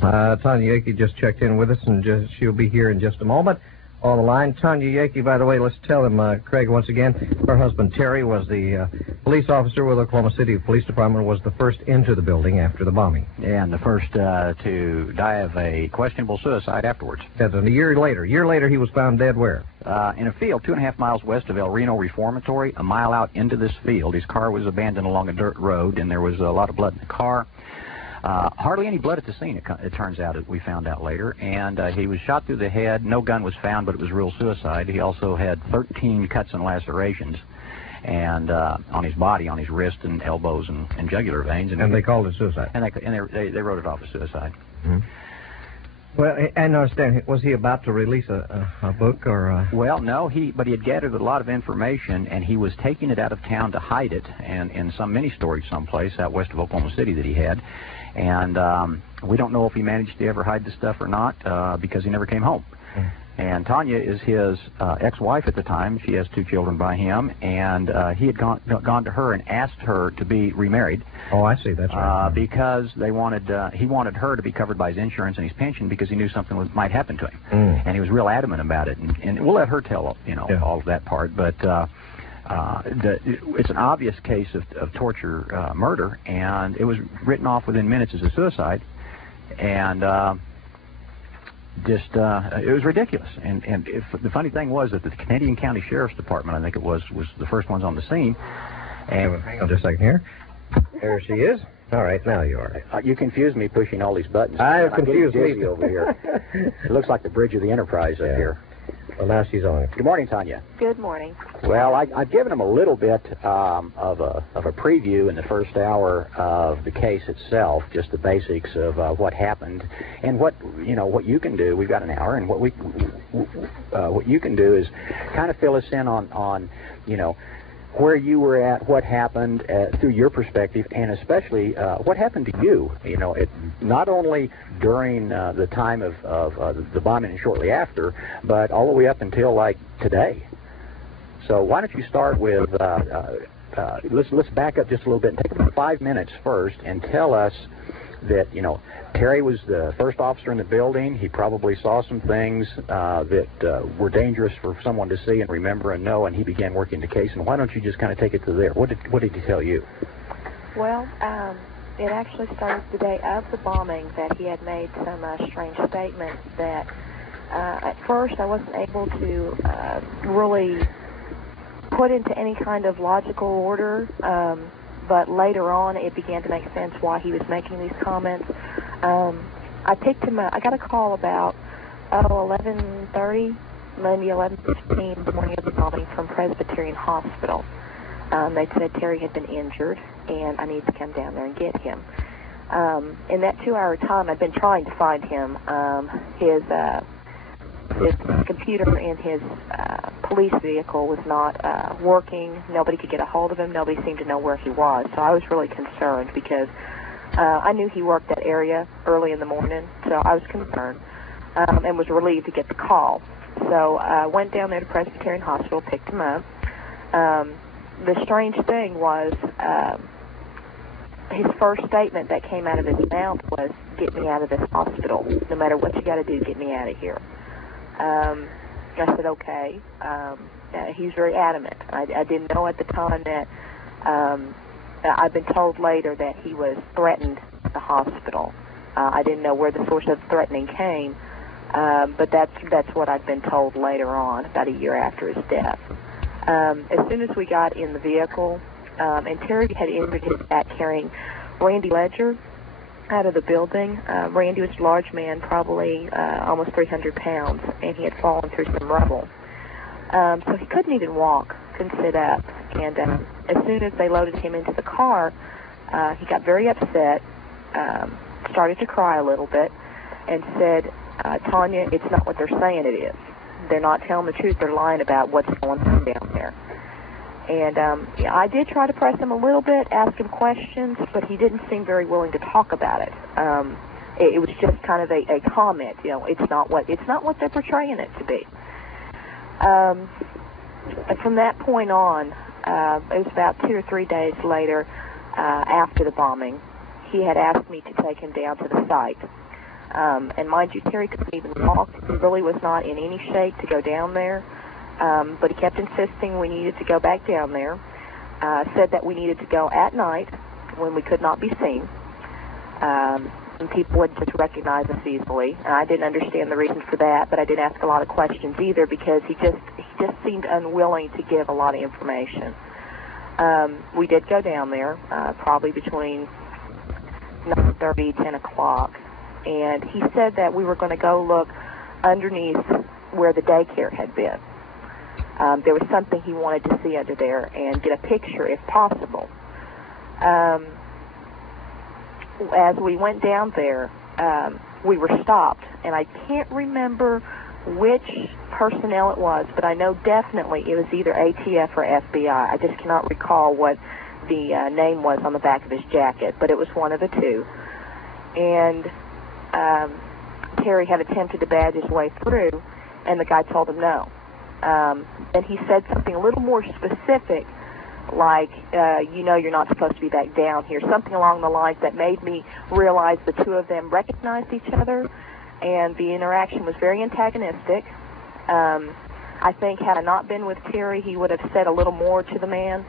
Tonya Yeakey just checked in with us, and she'll be here in just a moment. On the line, Tonya Yeakey, by the way, let's tell him, Craig, once again, her husband Terry was the police officer with Oklahoma City Police Department, was the first into the building after the bombing. And the first to die of a questionable suicide afterwards. That's a year later, he was found dead where? In a field 2.5 miles west of El Reno Reformatory, a mile out into this field. His car was abandoned along a dirt road, and there was a lot of blood in the car. Hardly any blood at the scene, it turns out, as we found out later. And he was shot through the head. No gun was found, but it was real suicide. He also had 13 cuts and lacerations and on his body, on his wrist and elbows and jugular veins. And they called it suicide? And they wrote it off as suicide. Mm-hmm. Well, I understand. Was he about to release a book or? Well, no. But he had gathered a lot of information, and he was taking it out of town to hide it, and in some mini storage someplace out west of Oklahoma City that he had. And we don't know if he managed to ever hide the stuff or not because he never came home. Mm. And Tonya is his ex-wife at the time. She has 2 children by him, and he had gone to her and asked her to be remarried. Oh, I see. That's right. Because he wanted her to be covered by his insurance and his pension because he knew something might happen to him. Mm. And he was real adamant about it. And we'll let her tell all of that part, but. It's an obvious case of torture, murder, and it was written off within minutes as a suicide, and it was ridiculous. And the funny thing was that the Canadian County Sheriff's Department, I think it was the first ones on the scene. And hang on just a second here. There she is. All right, now you are. You confused me pushing all these buttons. I'm confused me over here. It looks like the bridge of the Enterprise up here. Well, now she's on. Good morning, Tonya. Good morning. Well, I've given them a little bit of a preview in the first hour of the case itself, just the basics of what happened and what you can do. We've got an hour, and what you can do is kind of fill us in on where you were at, what happened through your perspective, and especially what happened to you. Not only during the time of the bombing and shortly after, but all the way up until like today. So why don't you start with let's back up just a little bit and take about 5 minutes first and tell us that Terry was the first officer in the building. He probably saw some things that were dangerous for someone to see and remember and know, and he began working the case. And why don't you just kind of take it to there? What did he tell you? Well, it actually started the day of the bombing that he had made some strange statements that at first I wasn't able to really put into any kind of logical order. But later on, it began to make sense why he was making these comments. I picked him up. I got a call about 11:30, maybe 11:15, the morning of the bombing from Presbyterian Hospital. They said Terry had been injured, and I needed to come down there and get him. In that 2-hour time, I'd been trying to find him. His computer in his police vehicle was not working. Nobody could get a hold of him. Nobody seemed to know where he was. So I was really concerned because I knew he worked that area early in the morning, so I was concerned and was relieved to get the call. So I went down there to Presbyterian Hospital, picked him up. The strange thing was his first statement that came out of his mouth was, "Get me out of this hospital. No matter what you got to do, get me out of here." I said, okay. He was very adamant. I didn't know at the time that I've been told later that he was threatened at the hospital. I didn't know where the source of the threatening came, but that's what I've been told later on, about a year after his death. As soon as we got in the vehicle, and Terry had injured his back carrying Randy Ledger out of the building. Randy was a large man, probably almost 300 pounds, and he had fallen through some rubble. So he couldn't even walk, couldn't sit up. And as soon as they loaded him into the car, he got very upset, started to cry a little bit, and said, "Tonya, it's not what they're saying it is. They're not telling the truth. They're lying about what's going on down there." And I did try to press him a little bit, ask him questions, but he didn't seem very willing to talk about it. It was just kind of a comment, it's not what they're portraying it to be. And from that point on, it was about 2 or 3 days later, after the bombing, he had asked me to take him down to the site. And mind you, Terry couldn't even walk. He really was not in any shape to go down there. But he kept insisting we needed to go back down there. Said that we needed to go at night when we could not be seen. And people would just recognize us easily. And I didn't understand the reason for that, but I didn't ask a lot of questions either because he just seemed unwilling to give a lot of information. We did go down there, probably between 9:30, 10 o'clock, and he said that we were going to go look underneath where the daycare had been. There was something he wanted to see under there and get a picture if possible. As we went down there, we were stopped, and I can't remember which personnel it was, but I know definitely it was either ATF or FBI. I just cannot recall what the name was on the back of his jacket, but it was one of the two. And Terry had attempted to badge his way through, and the guy told him no. And he said something a little more specific, like, you're not supposed to be back down here, something along the lines that made me realize the two of them recognized each other, and the interaction was very antagonistic. I think had I not been with Terry, he would have said a little more to the man,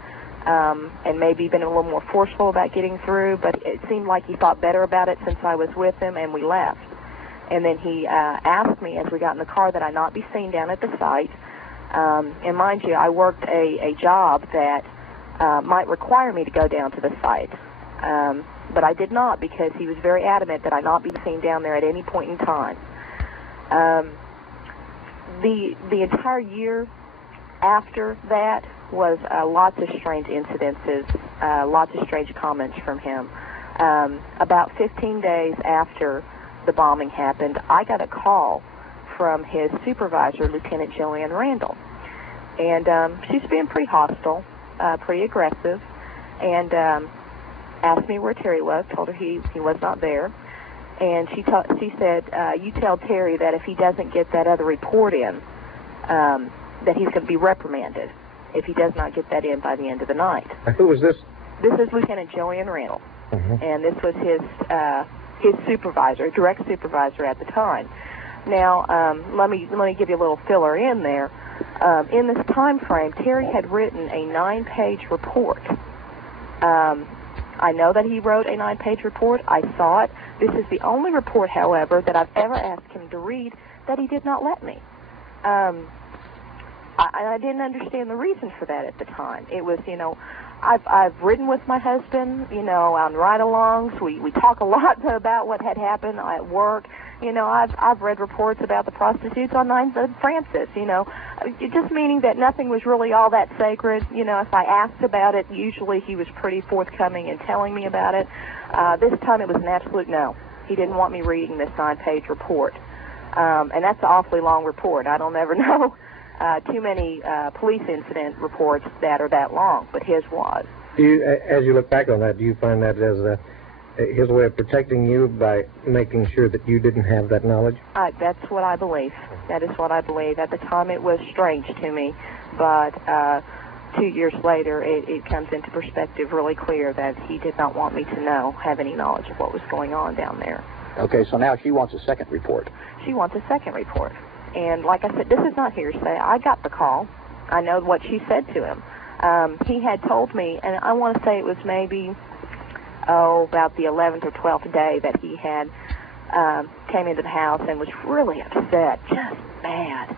and maybe been a little more forceful about getting through, but it seemed like he thought better about it since I was with him, and we left. And then he asked me as we got in the car that I not be seen down at the site. And mind you, I worked a job that might require me to go down to the site. But I did not because he was very adamant that I not be seen down there at any point in time. The entire year after that was lots of strange incidences, lots of strange comments from him. About 15 days after the bombing happened, I got a call from his supervisor, Lieutenant Joanne Randall. And she's being pretty hostile, pretty aggressive, and asked me where Terry was, told her he was not there. And she said, you tell Terry that if he doesn't get that other report in, that he's going to be reprimanded if he does not get that in by the end of the night. Who was this? This is Lieutenant Joanne Randall, and this was his supervisor, direct supervisor at the time. Now, let me give you a little filler in there. In this time frame, Terry had written a 9-page report. I know that he wrote a 9-page report. I saw it. This is the only report, however, that I've ever asked him to read that he did not let me. I didn't understand the reason for that at the time. It was, I've ridden with my husband, on ride-alongs. We talk a lot about what had happened at work. I've read reports about the prostitutes on 9th and Francis, just meaning that nothing was really all that sacred. If I asked about it, usually he was pretty forthcoming in telling me about it. This time it was an absolute no. He didn't want me reading this 9-page report. And that's an awfully long report. I don't ever know too many police incident reports that are that long, but his was. As you look back on that, do you find that as his way of protecting you by making sure that you didn't have that knowledge? That's what I believe. That is what I believe. At the time, it was strange to me, but 2 years later, it comes into perspective really clear that he did not want me to have any knowledge of what was going on down there. Okay, so now she wants a second report. She wants a second report. And like I said, this is not hearsay. I got the call. I know what she said to him. He had told me, and I want to say it was maybe, about the 11th or 12th day that he had came into the house and was really upset, just mad.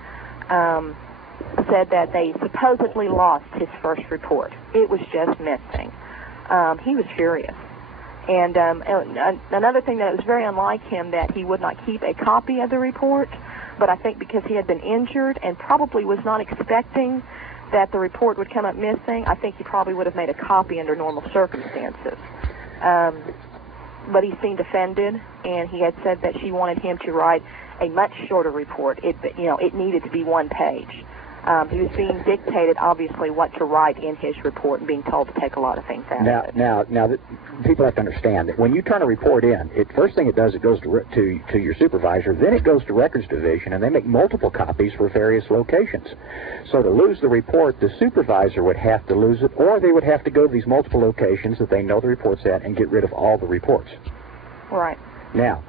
Said that they supposedly lost his first report. It was just missing. He was furious. And another thing that was very unlike him, that he would not keep a copy of the report, but I think because he had been injured and probably was not expecting that the report would come up missing, I think he probably would have made a copy under normal circumstances. But he seemed offended, and he had said that she wanted him to write a much shorter report. It needed to be 1 page. He was being dictated, obviously, what to write in his report and being told to take a lot of things out of it. Now, people have to understand that when you turn a report in, first thing it does, it goes to your supervisor, then it goes to Records Division, and they make multiple copies for various locations. So to lose the report, the supervisor would have to lose it, or they would have to go to these multiple locations that they know the report's at and get rid of all the reports. Right. Now,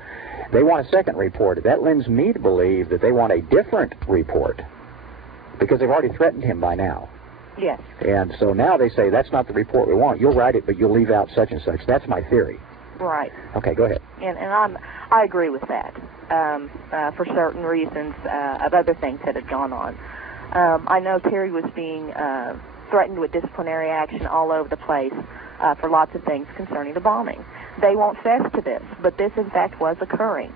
They want a second report. That lends me to believe that they want a different report because they've already threatened him by now. Yes. And so now they say, that's not the report we want. You'll write it, but you'll leave out such and such. That's my theory. Right. Okay, go ahead. And I agree with that for certain reasons of other things that had gone on. I know Terry was being threatened with disciplinary action all over the place for lots of things concerning the bombing. They won't fess to this, but this, in fact, was occurring.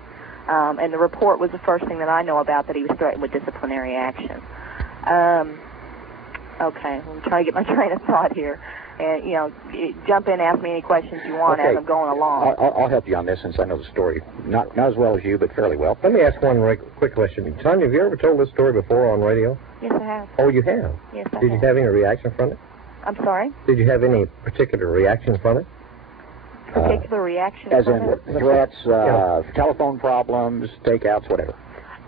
And the report was the first thing that I know about, that he was threatened with disciplinary action. Okay, I'm trying to get my train of thought here. And, jump in, ask me any questions you want as I'm going along. I'll help you on this since I know the story. Not as well as you, but fairly well. Let me ask one quick question. Tonya, have you ever told this story before on radio? Yes, I have. Oh, you have? Yes, I have. Did you have any reaction from it? I'm sorry? Did you have any particular reaction from it? Particular reaction As from in it? threats, telephone problems, takeouts, whatever.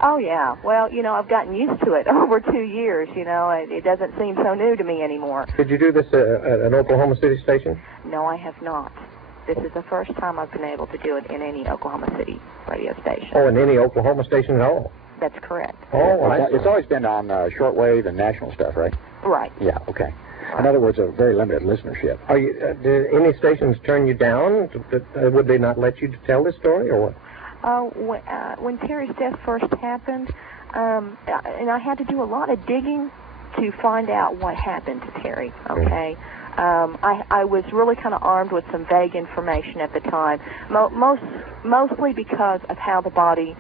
Oh, yeah. Well, I've gotten used to it over 2 years. It doesn't seem so new to me anymore. Did you do this at an Oklahoma City station? No, I have not. This is the first time I've been able to do it in any Oklahoma City radio station. Oh, in any Oklahoma station at all? That's correct. Oh, it's always been on shortwave and national stuff, right? Right. Yeah, okay. In other words, a very limited listenership. Are you? Did any stations turn you down? Would they not let you tell this story, or what? When Terry's death first happened, and I had to do a lot of digging to find out what happened to Terry, okay? I was really kind of armed with some vague information at the time, mostly because of how the body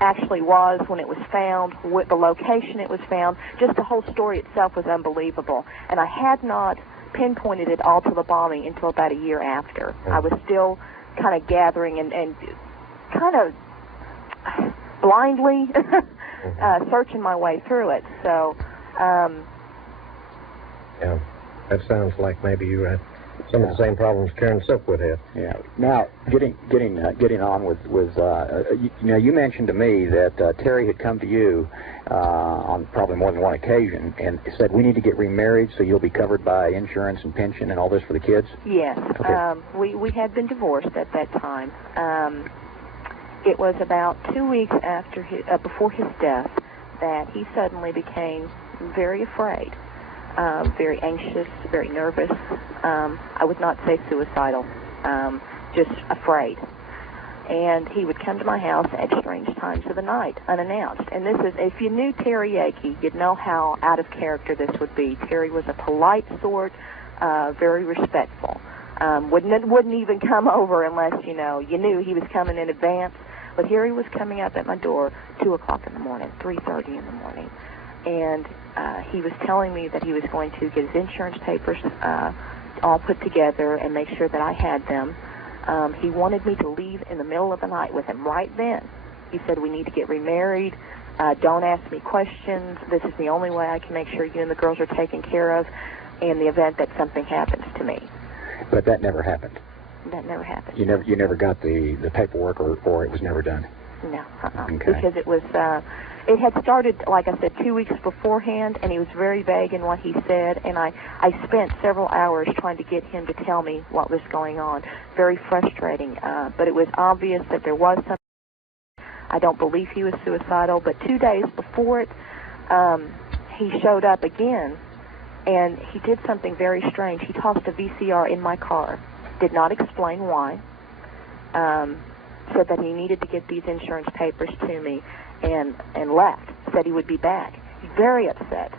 actually was when it was found, with the location it was found. Just the whole story itself was unbelievable, and I had not pinpointed it all to the bombing until about a year after. I was still kind of gathering and kind of blindly searching my way through it. So, yeah, that sounds like maybe you had some of the same problems Karen Silkwood had. Yeah. Now, getting on with you mentioned to me that Terry had come to you on probably more than one occasion and said, we need to get remarried so you'll be covered by insurance and pension and all this for the kids? Yes. Okay. We had been divorced at that time. It was about 2 weeks after before his death that he suddenly became very afraid, very anxious, very nervous. I would not say suicidal, just afraid. And he would come to my house at strange times of the night, unannounced. And this is, if you knew Terry Yeakey, you'd know how out of character this would be. Terry was a polite sort, very respectful. Wouldn't even come over unless, you knew he was coming in advance. But here he was coming up at my door 2 o'clock in the morning, 3:30 in the morning. And he was telling me that he was going to get his insurance papers all put together and make sure that I had them. He wanted me to leave in the middle of the night with him right then. He said, we need to get remarried. Don't ask me questions. This is the only way I can make sure you and the girls are taken care of in the event that something happens to me. But that never happened. That never happened. You never got the paperwork, or it was never done. No, Okay. Because it was, it had started, like I said, 2 weeks beforehand, and he was very vague in what he said, and I spent several hours trying to get him to tell me what was going on. Very frustrating, but it was obvious that there was something. I don't believe he was suicidal, but 2 days before it, he showed up again, and he did something very strange. He tossed a VCR in my car, did not explain why, said that he needed to get these insurance papers to me, and left. Said he would be back. Very upset.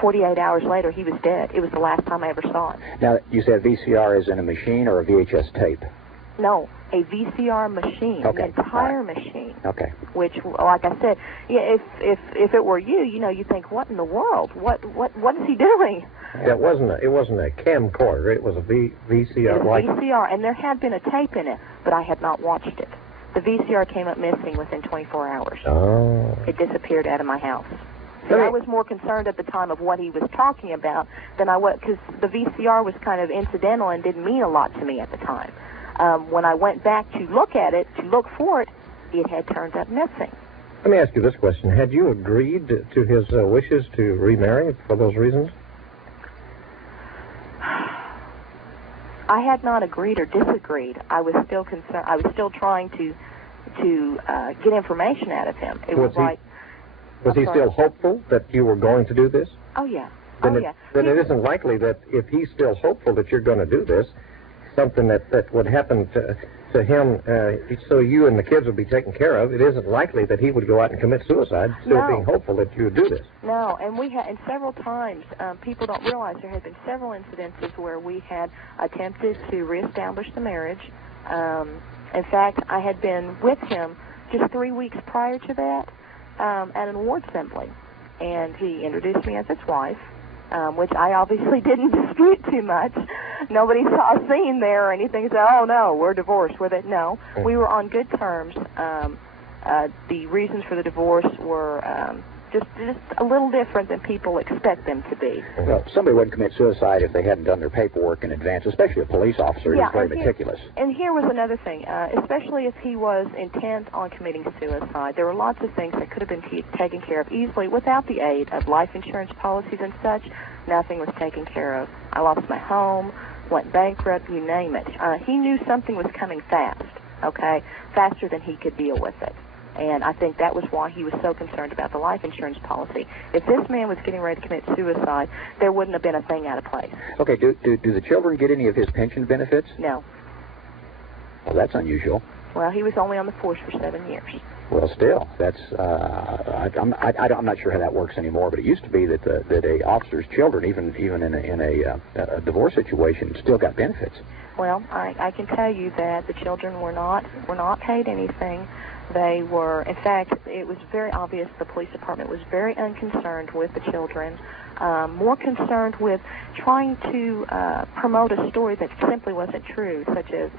48 hours later, he was dead. It was the last time I ever saw him. Now, you said VCR is in a machine or a VHS tape? No, a VCR machine, Okay. an entire machine. Okay. Which, like I said, yeah, if it were you, you think, what in the world? What is he doing? It wasn't a camcorder. It was a VCR. It was a VCR, and there had been a tape in it, but I had not watched it. The VCR came up missing within 24 hours. Oh. It disappeared out of my house. So I was more concerned at the time of what he was talking about than I was, because the VCR was kind of incidental and didn't mean a lot to me at the time. When I went back to look at it, to look for it, it had turned up missing. Let me ask you this question. Had you agreed to his wishes to remarry for those reasons? I had not agreed or disagreed. I was still concerned. I was still trying to get information out of him. It was like... Was he still hopeful that you were going to do this? Oh, yeah. Then it isn't likely that if he's still hopeful that you're going to do this, something that would happen to him, so you and the kids would be taken care of, it isn't likely that he would go out and commit suicide, still being hopeful that you would do this. No, and we had, and several times, people don't realize there had been several incidences where we had attempted to reestablish the marriage. In fact, I had been with him just 3 weeks prior to that at an award assembly, and he introduced me as his wife, which I obviously didn't dispute too much. Nobody saw a scene there or anything. Said, "Oh no, we're divorced." With it, no, we were on good terms. The reasons for the divorce were just a little different than people expect them to be. Well, somebody wouldn't commit suicide if they hadn't done their paperwork in advance, especially a police officer who's very meticulous. And here was another thing, especially if he was intent on committing suicide. There were lots of things that could have been taken care of easily without the aid of life insurance policies and such. Nothing was taken care of. I lost my home, went bankrupt, you name it. He knew something was coming fast, okay, faster than he could deal with it. And I think that was why he was so concerned about the life insurance policy. If this man was getting ready to commit suicide, there wouldn't have been a thing out of place. Okay, do the children get any of his pension benefits? No. Well, that's unusual. Well, he was only on the force for 7 years. Well, still, that's I'm not sure how that works anymore. But it used to be that a officer's children, even in a divorce situation, still got benefits. Well, I can tell you that the children were not paid anything. They were, in fact, it was very obvious the police department was very unconcerned with the children, more concerned with trying to promote a story that simply wasn't true, such as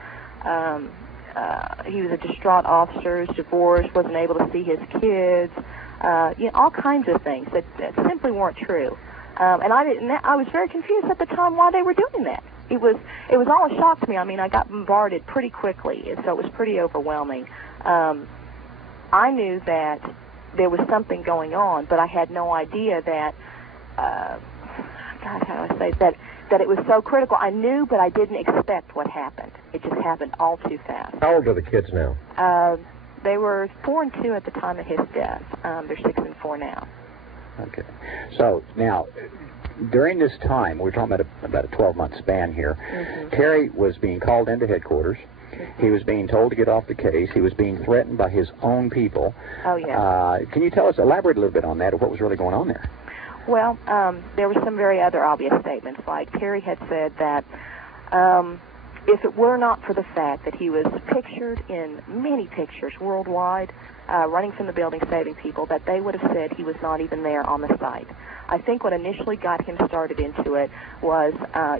he was a distraught officer, was divorced, wasn't able to see his kids, all kinds of things that simply weren't true. And I was very confused at the time why they were doing that. It was all a shock to me. I mean, I got bombarded pretty quickly, and so it was pretty overwhelming. I knew that there was something going on, but I had no idea that, how do I say, that it was so critical. I knew, but I didn't expect what happened. It just happened all too fast. How old are the kids now? They were 4 and 2 at the time of his death. They're 6 and 4 now. Okay. So, now, during this time, we're talking about a 12-month span here, Terry was being called into headquarters. He was being told to get off the case. He was being threatened by his own people. Oh, yeah. Can you elaborate a little bit on that, or what was really going on there? Well, there were some very other obvious statements. Like Terry had said that if it were not for the fact that he was pictured in many pictures worldwide, running from the building, saving people, that they would have said he was not even there on the site. I think what initially got him started into it was,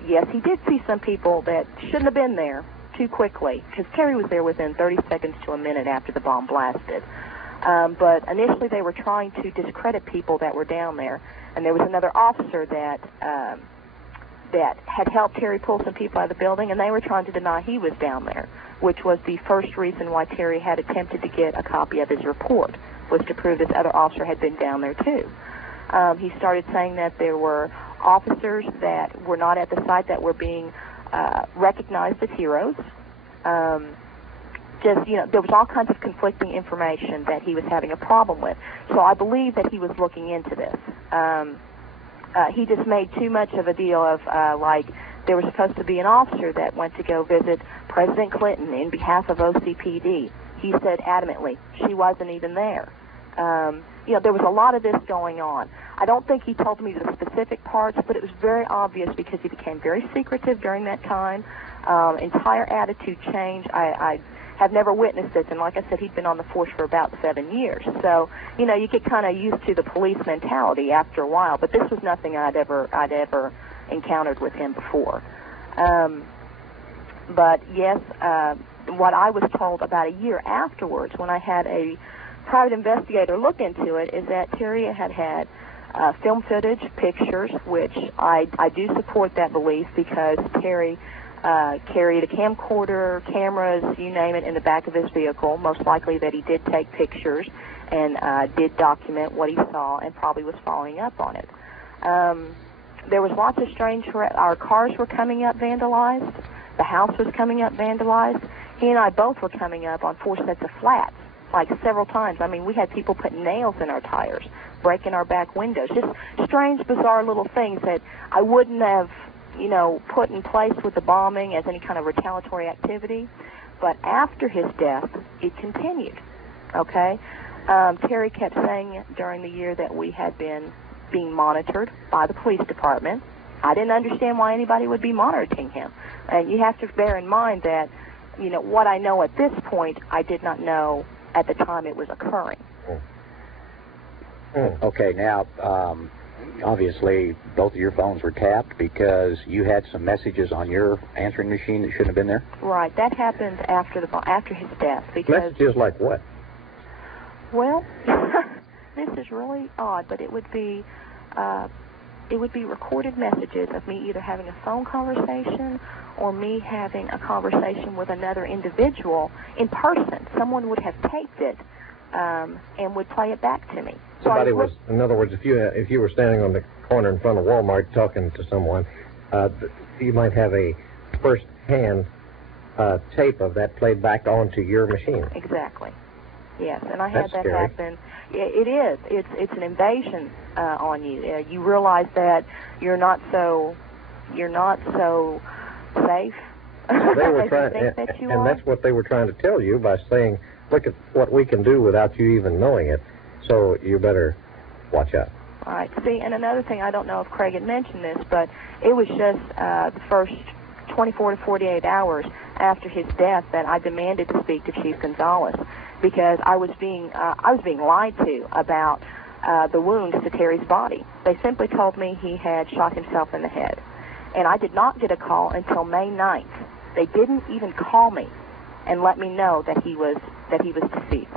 yes, he did see some people that shouldn't have been there too quickly, because Terry was there within 30 seconds to a minute after the bomb blasted. But initially they were trying to discredit people that were down there, and there was another officer that had helped Terry pull some people out of the building, and they were trying to deny he was down there, which was the first reason why Terry had attempted to get a copy of his report, was to prove this other officer had been down there too. He started saying that there were officers that were not at the site that were being recognized as heroes. There was all kinds of conflicting information that he was having a problem with. So I believe that he was looking into this. He just made too much of a deal of, like, there was supposed to be an officer that went to go visit President Clinton in behalf of OCPD. He said adamantly she wasn't even there. There was a lot of this going on. I don't think he told me the specific parts, but it was very obvious because he became very secretive during that time. Entire attitude change. I have never witnessed this, and like I said, he'd been on the force for about 7 years. So, you get kind of used to the police mentality after a while, but this was nothing I'd ever encountered with him before. But yes, what I was told about a year afterwards, when I had a private investigator look into it, is that Terry had film footage, pictures, which I do support that belief, because Terry carried a camcorder, cameras, you name it, in the back of his vehicle. Most likely that he did take pictures and did document what he saw and probably was following up on it. There was lots of strange... Our cars were coming up vandalized. the house was coming up vandalized. He and I both were coming up on 4 sets of flats, like several times. I mean, we had people put nails in our tires, breaking our back windows, just strange, bizarre little things that I wouldn't have, put in place with the bombing as any kind of retaliatory activity. But after his death, it continued, okay? Terry kept saying during the year that we had been being monitored by the police department. I didn't understand why anybody would be monitoring him. And you have to bear in mind that, what I know at this point, I did not know at the time it was occurring. Okay, now, obviously, both of your phones were tapped because you had some messages on your answering machine that shouldn't have been there? Right. That happened after his death. Because, messages like what? Well, this is really odd, but it would be recorded messages of me either having a phone conversation or me having a conversation with another individual in person. Someone would have taped it and would play it back to me. Somebody was, in other words, if you were standing on the corner in front of Walmart talking to someone, you might have a first-hand tape of that played back onto your machine. Exactly. Yes, and I had That's that scary. happen. It is. It's an invasion on you. You realize that you're not so safe. They were as you trying, think that you and are. that's what they were trying to tell you by saying, look at what we can do without you even knowing it. So you better watch out. All right. See, and another thing, I don't know if Craig had mentioned this, but it was just the first 24 to 48 hours after his death that I demanded to speak to Chief Gonzalez because I was being lied to about the wounds to Terry's body. They simply told me he had shot himself in the head, and I did not get a call until May 9th. They didn't even call me and let me know that he was deceased.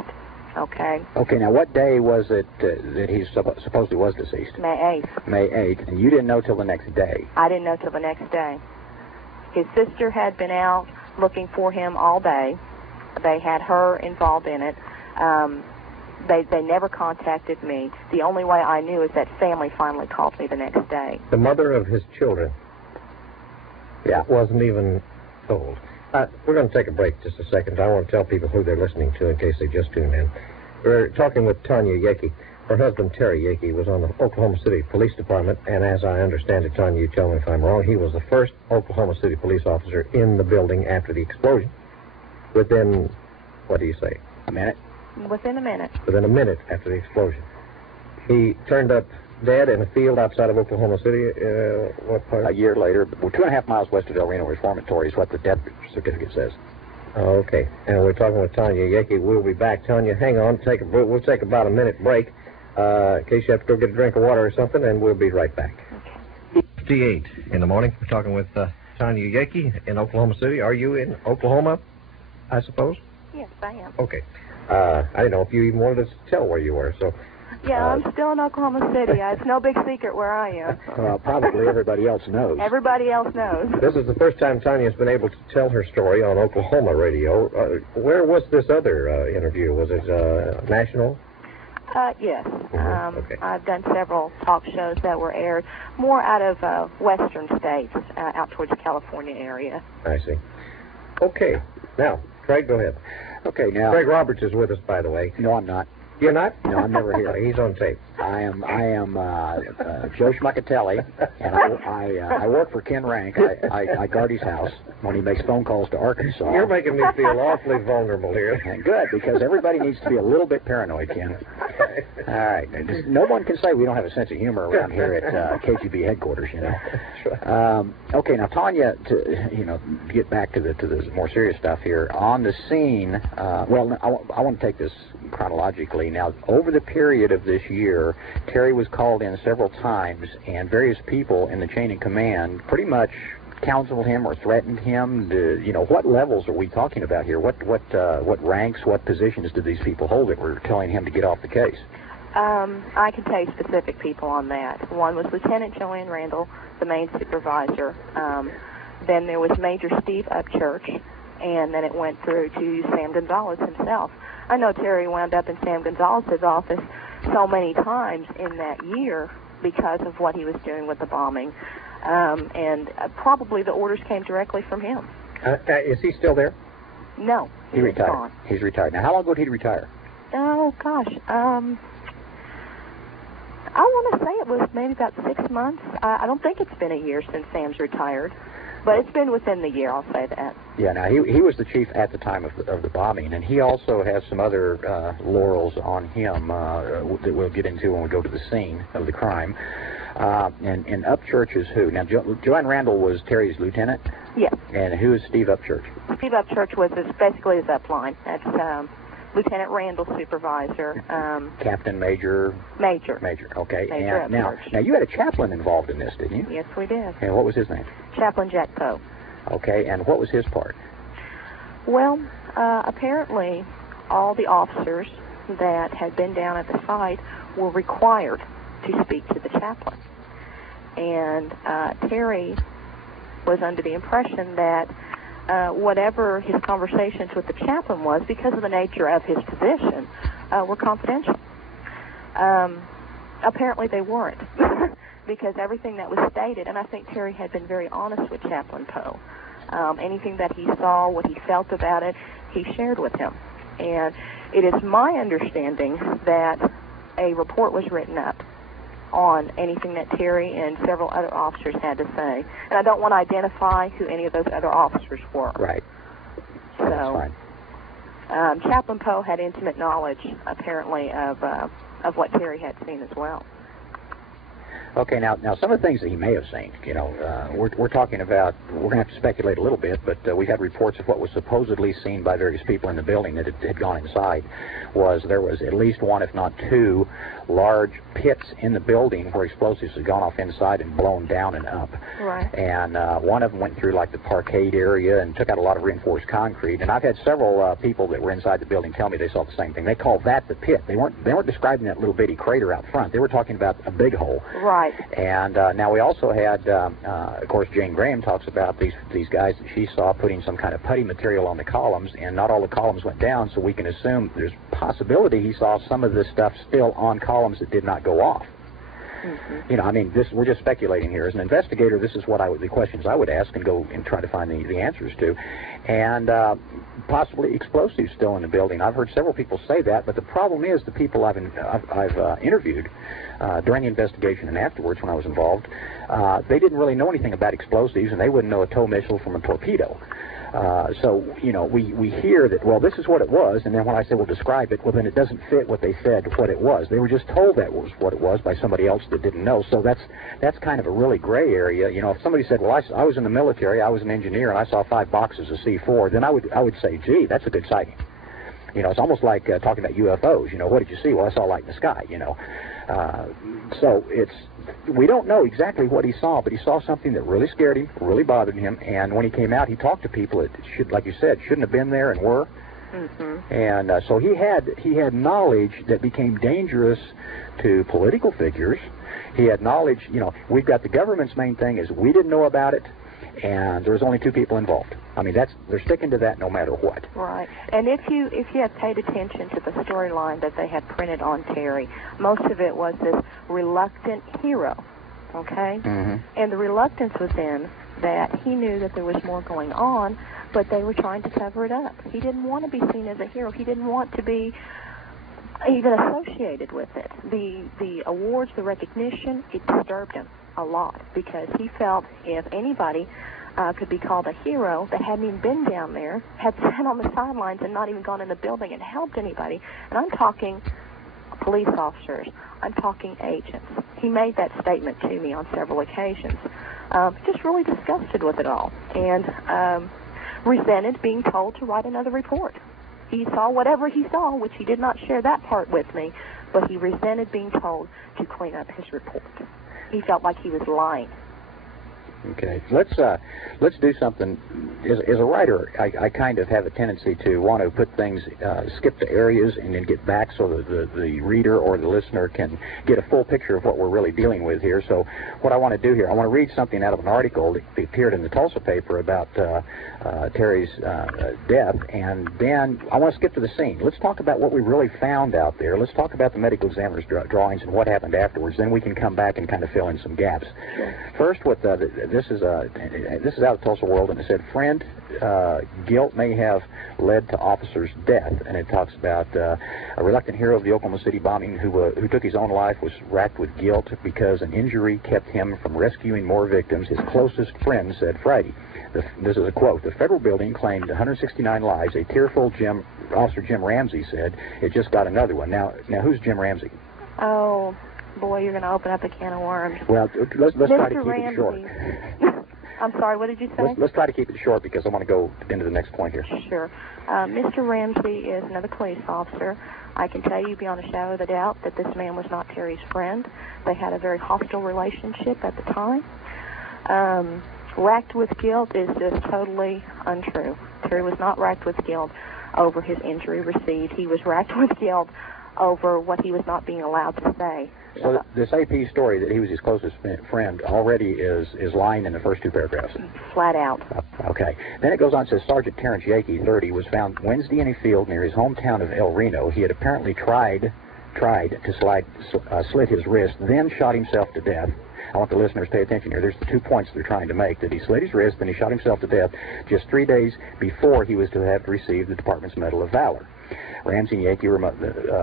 Okay. Okay, now what day was it that he supposedly was deceased? May 8th. May 8th, and you didn't know till the next day. I didn't know till the next day. His sister had been out looking for him all day. They had her involved in it. They never contacted me. The only way I knew is that family finally called me the next day. The mother of his children wasn't even told. We're going to take a break just a second. I want to tell people who they're listening to in case they just tuned in. We're talking with Tonya Yeakey. Her husband, Terry Yeakey, was on the Oklahoma City Police Department, and as I understand it, Tonya, you tell me if I'm wrong, he was the first Oklahoma City police officer in the building after the explosion. Within, what do you say? A minute? Within a minute. Within a minute after the explosion. He turned up dead in a field outside of Oklahoma City. What part? A year later, 2.5 miles west of El Reno Reformatory is what the death certificate says. Oh, okay. And we're talking with Tonya Yeakey. We'll be back. Tonya, hang on. We'll take about a minute break in case you have to go get a drink of water or something, and we'll be right back. Okay. 58 in the morning. We're talking with Tonya Yeakey in Oklahoma City. Are you in Oklahoma, I suppose? Yes, I am. Okay. I didn't know if you even wanted us to tell where you were, so... Yeah, I'm still in Oklahoma City. It's no big secret where I am. Probably everybody else knows. Everybody else knows. This is the first time Tonya's been able to tell her story on Oklahoma radio. Where was this other interview? Was it national? Yes. Okay. I've done several talk shows that were aired more out of western states, out towards the California area. I see. Okay. Now, Craig, go ahead. Okay, now... Craig Roberts is with us, by the way. No, I'm not. You're not? No, I'm never here. He's on tape. I am Joe Schmuckatelli, and I work for Ken Rank. I guard his house when he makes phone calls to Arkansas. You're making me feel awfully vulnerable here. And good, because everybody needs to be a little bit paranoid, Ken. All right. No one can say we don't have a sense of humor around here at KGB headquarters, you know. Okay, now, Tonya, to get back to the more serious stuff here. On the scene, I want to take this chronologically. Now, over the period of this year, Terry was called in several times, and various people in the chain of command pretty much counseled him or threatened him. What levels are we talking about here? What ranks, what positions did these people hold that were telling him to get off the case? I can tell you specific people on that. One was Lieutenant Joanne Randall, the main supervisor. Then there was Major Steve Upchurch, and then it went through to Sam Gonzalez himself. I know Terry wound up in Sam Gonzalez's office so many times in that year because of what he was doing with the bombing. And probably the orders came directly from him. Is he still there? No, he retired. Gone. He's retired. Now, how long ago did he retire? Oh, gosh. I want to say it was maybe about 6 months. I don't think it's been a year since Sam's retired, but it's been within the year, I'll say that. Yeah, now, he was the chief at the time of the bombing, and he also has some other laurels on him that we'll get into when we go to the scene of the crime. And Upchurch is who? Now, Joanne Randall was Terry's lieutenant? Yes. And who is Steve Upchurch? Steve Upchurch was basically his upline. That's Lieutenant Randall's supervisor. Captain, Major? Major. Major, okay. Major and now you had a chaplain involved in this, didn't you? Yes, we did. And what was his name? Chaplain Jack Poe. Okay, and what was his part? Well, apparently all the officers that had been down at the site were required to speak to the chaplain. And Terry was under the impression that whatever his conversations with the chaplain was, because of the nature of his position, were confidential. Apparently they weren't, because everything that was stated, and I think Terry had been very honest with Chaplain Poe. Anything that he saw, what he felt about it, he shared with him. And it is my understanding that a report was written up on anything that Terry and several other officers had to say. And I don't want to identify who any of those other officers were. Right. So, that's fine. Chaplain Poe had intimate knowledge, apparently, of what Terry had seen as well. Okay, now some of the things that he may have seen, we're talking about, we're going to have to speculate a little bit, but we had reports of what was supposedly seen by various people in the building that had gone inside. There was at least one, if not two, large pits in the building where explosives had gone off inside and blown down and up. Right. And one of them went through like the parkade area and took out a lot of reinforced concrete. And I've had several people that were inside the building tell me they saw the same thing. They called that the pit. They weren't describing that little bitty crater out front. They were talking about a big hole. Right. And now we also had, of course, Jane Graham talks about these guys that she saw putting some kind of putty material on the columns, and not all the columns went down, so we can assume there's possibility he saw some of this stuff still on columns that did not go off. Mm-hmm. We're just speculating here. As an investigator, this is the questions I would ask and go and try to find the answers to. And possibly explosives still in the building. I've heard several people say that, but the problem is the people I've interviewed during the investigation and afterwards when I was involved, they didn't really know anything about explosives, and they wouldn't know a tow missile from a torpedo. So we hear that, well, this is what it was, and then when I say, well, describe it, well, then it doesn't fit what they said what it was. They were just told that was what it was by somebody else that didn't know. So that's kind of a really gray area. If somebody said, well, I was in the military, I was an engineer, and I saw 5 boxes of C4, then I would say, gee, that's a good sighting. It's almost like talking about UFOs. What did you see? Well, I saw light in the sky, So we don't know exactly what he saw, but he saw something that really scared him, really bothered him, and when he came out, he talked to people that like you said, shouldn't have been there and were. Mm-hmm. And so he had knowledge that became dangerous to political figures. He had knowledge, we've got the government's main thing is we didn't know about it, and there's only 2 people involved. They're sticking to that no matter what. Right. And if you had paid attention to the storyline that they had printed on Terry, most of it was this reluctant hero, okay? Mm-hmm. And the reluctance was in that he knew that there was more going on, but they were trying to cover it up. He didn't want to be seen as a hero. He didn't want to be even associated with it. The awards, the recognition, it disturbed him a lot because he felt if anybody could be called a hero that hadn't even been down there, had sat on the sidelines and not even gone in the building and helped anybody. And I'm talking police officers. I'm talking agents. He made that statement to me on several occasions. Just really disgusted with it all and resented being told to write another report. He saw whatever he saw, which he did not share that part with me, but he resented being told to clean up his report. He felt like he was lying. Okay, let's do something. As a writer, I kind of have a tendency to want to put things, skip to areas and then get back so that the reader or the listener can get a full picture of what we're really dealing with here. So what I want to do here, I want to read something out of an article that appeared in the Tulsa paper about Terry's death, and then I want to skip to the scene. Let's talk about what we really found out there. Let's talk about the medical examiner's drawings and what happened afterwards. Then we can come back and kind of fill in some gaps. Sure. First, with the this is out of Tulsa World, and it said, "Friend, guilt may have led to officer's death," and it talks about a reluctant hero of the Oklahoma City bombing who took his own life was racked with guilt because an injury kept him from rescuing more victims. His closest friend said Friday. This is a quote. "The federal building claimed 169 lives. A tearful Officer Jim Ramsey said it just got another one." Now who's Jim Ramsey? Oh, boy, you're going to open up a can of worms. Well, let's try to keep it short. I'm sorry, what did you say? Let's try to keep it short because I want to go into the next point here. Sure. Mr. Ramsey is another police officer. I can tell you beyond a shadow of a doubt that this man was not Terry's friend. They had a very hostile relationship at the time. Racked with guilt is just totally untrue. Terry was not racked with guilt over his injury received. He was racked with guilt over what he was not being allowed to say. So this AP story that he was his closest friend already is lying in the first two paragraphs. Flat out. Okay. Then it goes on and says, Sergeant Terrence Yeakey, 30, was found Wednesday in a field near his hometown of El Reno. He had apparently tried to slit his wrist, then shot himself to death. I want the listeners to pay attention here. There's the 2 points they're trying to make, that he slit his wrist, then he shot himself to death just 3 days before he was to have received the Department's Medal of Valor. Ramsey and Yeakey were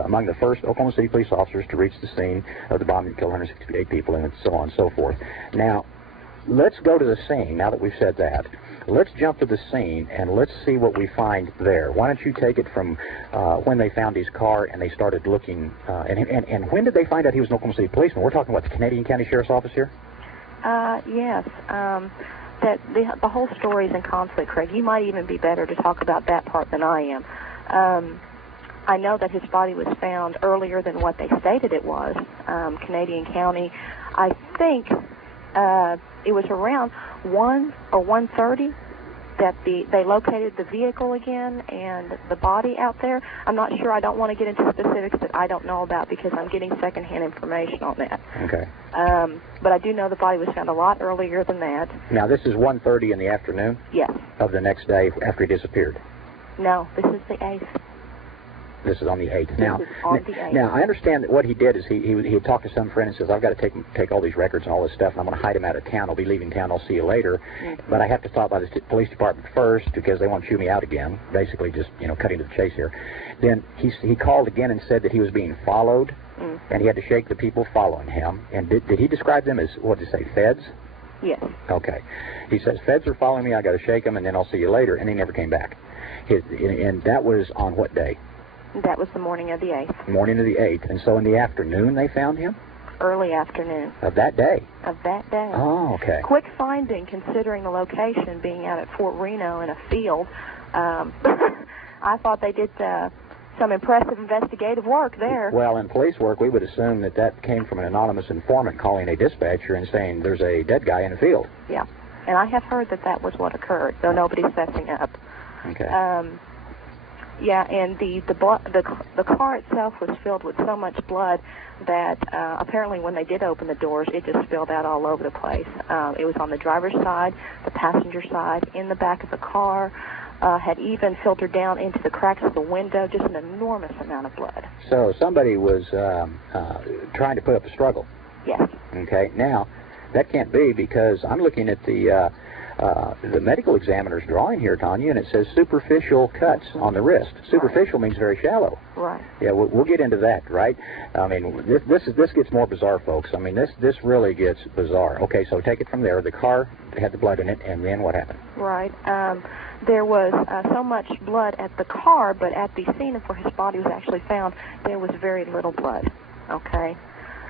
among the first Oklahoma City police officers to reach the scene of the bombing that killed 168 people, and so on and so forth. Now, let's go to the scene. Now that we've said that, let's jump to the scene and let's see what we find there. Why don't you take it from when they found his car and they started looking, and when did they find out he was an Oklahoma City policeman? We're talking about the Canadian County Sheriff's Office here? Yes. That the whole story is in conflict, Craig. You might even be better to talk about that part than I am. I know that his body was found earlier than what they stated it was. Canadian County, I think it was around 1 or 1:30 that they located the vehicle again and the body out there. I'm not sure. I don't want to get into specifics that I don't know about because I'm getting secondhand information on that. Okay. But I do know the body was found a lot earlier than that. Now, this is 1:30 in the afternoon? Yes. Of the next day after he disappeared? No, this is the 8th. This is on the 8th. Now, I understand that what he did is he had talked to some friend and says, I've got to take all these records and all this stuff, and I'm going to hide him out of town. I'll be leaving town. I'll see you later. Mm-hmm. But I have to stop by the police department first because they want to chew me out again, basically just, cutting to the chase here. Then he called again and said that he was being followed, and he had to shake the people following him. And did he describe them as, what did he say, feds? Yes. Okay. He says, feds are following me. I got to shake them, and then I'll see you later. And he never came back. And that was on what day? That was the morning of the 8th. Morning of the 8th. And so in the afternoon they found him? Early afternoon. Of that day? Of that day. Oh, okay. Quick finding, considering the location, being out at Fort Reno in a field. I thought they did some impressive investigative work there. Well, in police work, we would assume that came from an anonymous informant calling a dispatcher and saying there's a dead guy in the field. Yeah. And I have heard that was what occurred, though nobody's fessing up. Okay. Yeah, and the car itself was filled with so much blood that apparently when they did open the doors, it just spilled out all over the place. It was on the driver's side, the passenger side, in the back of the car, had even filtered down into the cracks of the window, just an enormous amount of blood. So somebody was trying to put up a struggle. Yes. Okay, now, that can't be because I'm looking at the medical examiner's drawing here, Tonya, and it says superficial cuts on the wrist. Superficial means very shallow. Right. Yeah, we'll get into that, right? I mean, this gets more bizarre, folks. I mean, this really gets bizarre. Okay, so take it from there. The car had the blood in it, and then what happened? Right. There was so much blood at the car, but at the scene of where his body was actually found, there was very little blood. Okay.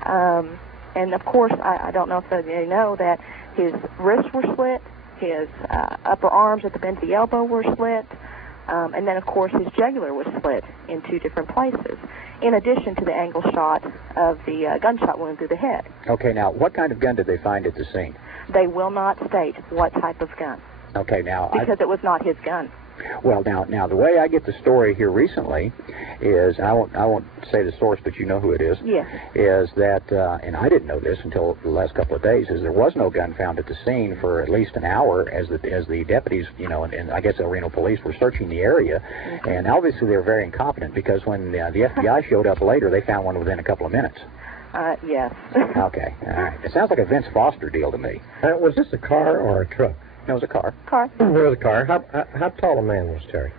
And of course, I don't know if they know that his wrists were slit. His upper arms at the bend of the elbow were slit, and then, of course, his jugular was slit in 2 different places, in addition to the angle shot of the gunshot wound through the head. Okay, now, what kind of gun did they find at the scene? They will not state what type of gun. Okay, now... Because it was not his gun. Well, now, the way I get the story here recently is, I won't say the source, but you know who it is. Yes. Is that, and I didn't know this until the last couple of days, is there was no gun found at the scene for at least an hour as the deputies, and I guess El Reno police were searching the area, and obviously they were very incompetent because when the FBI showed up later, they found one within a couple of minutes. Yes. Okay, all right. It sounds like a Vince Foster deal to me. Was this a car or a truck? No, it was a car. Car. It was a car. How tall a man was Terry?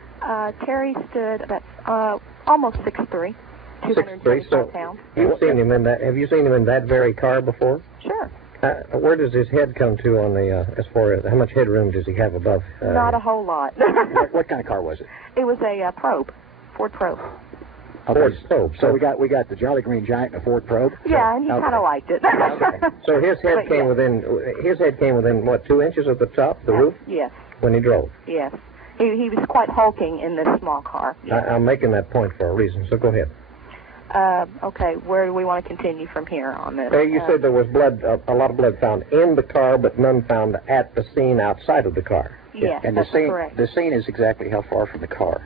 Terry stood about almost 6'3", 225 pounds. You've seen him in that. Have you seen him in that very car before? Sure. Where does his head come to on the, as far as, how much headroom does he have above? Not a whole lot. What kind of car was it? It was a Probe, Ford Probe. Okay. Ford Probe. So we got the Jolly Green Giant and a Ford Probe? Yeah, and he kind of liked it. Okay. So his head came within, what, 2 inches of the top, the roof? Yes. When he drove? Yes. He was quite hulking in this small car. Yes. I'm making that point for a reason, so go ahead. Okay, where do we want to continue from here on this? You said there was blood, a lot of blood found in the car, but none found at the scene outside of the car. Yes, and that's correct. The scene is exactly how far from the car?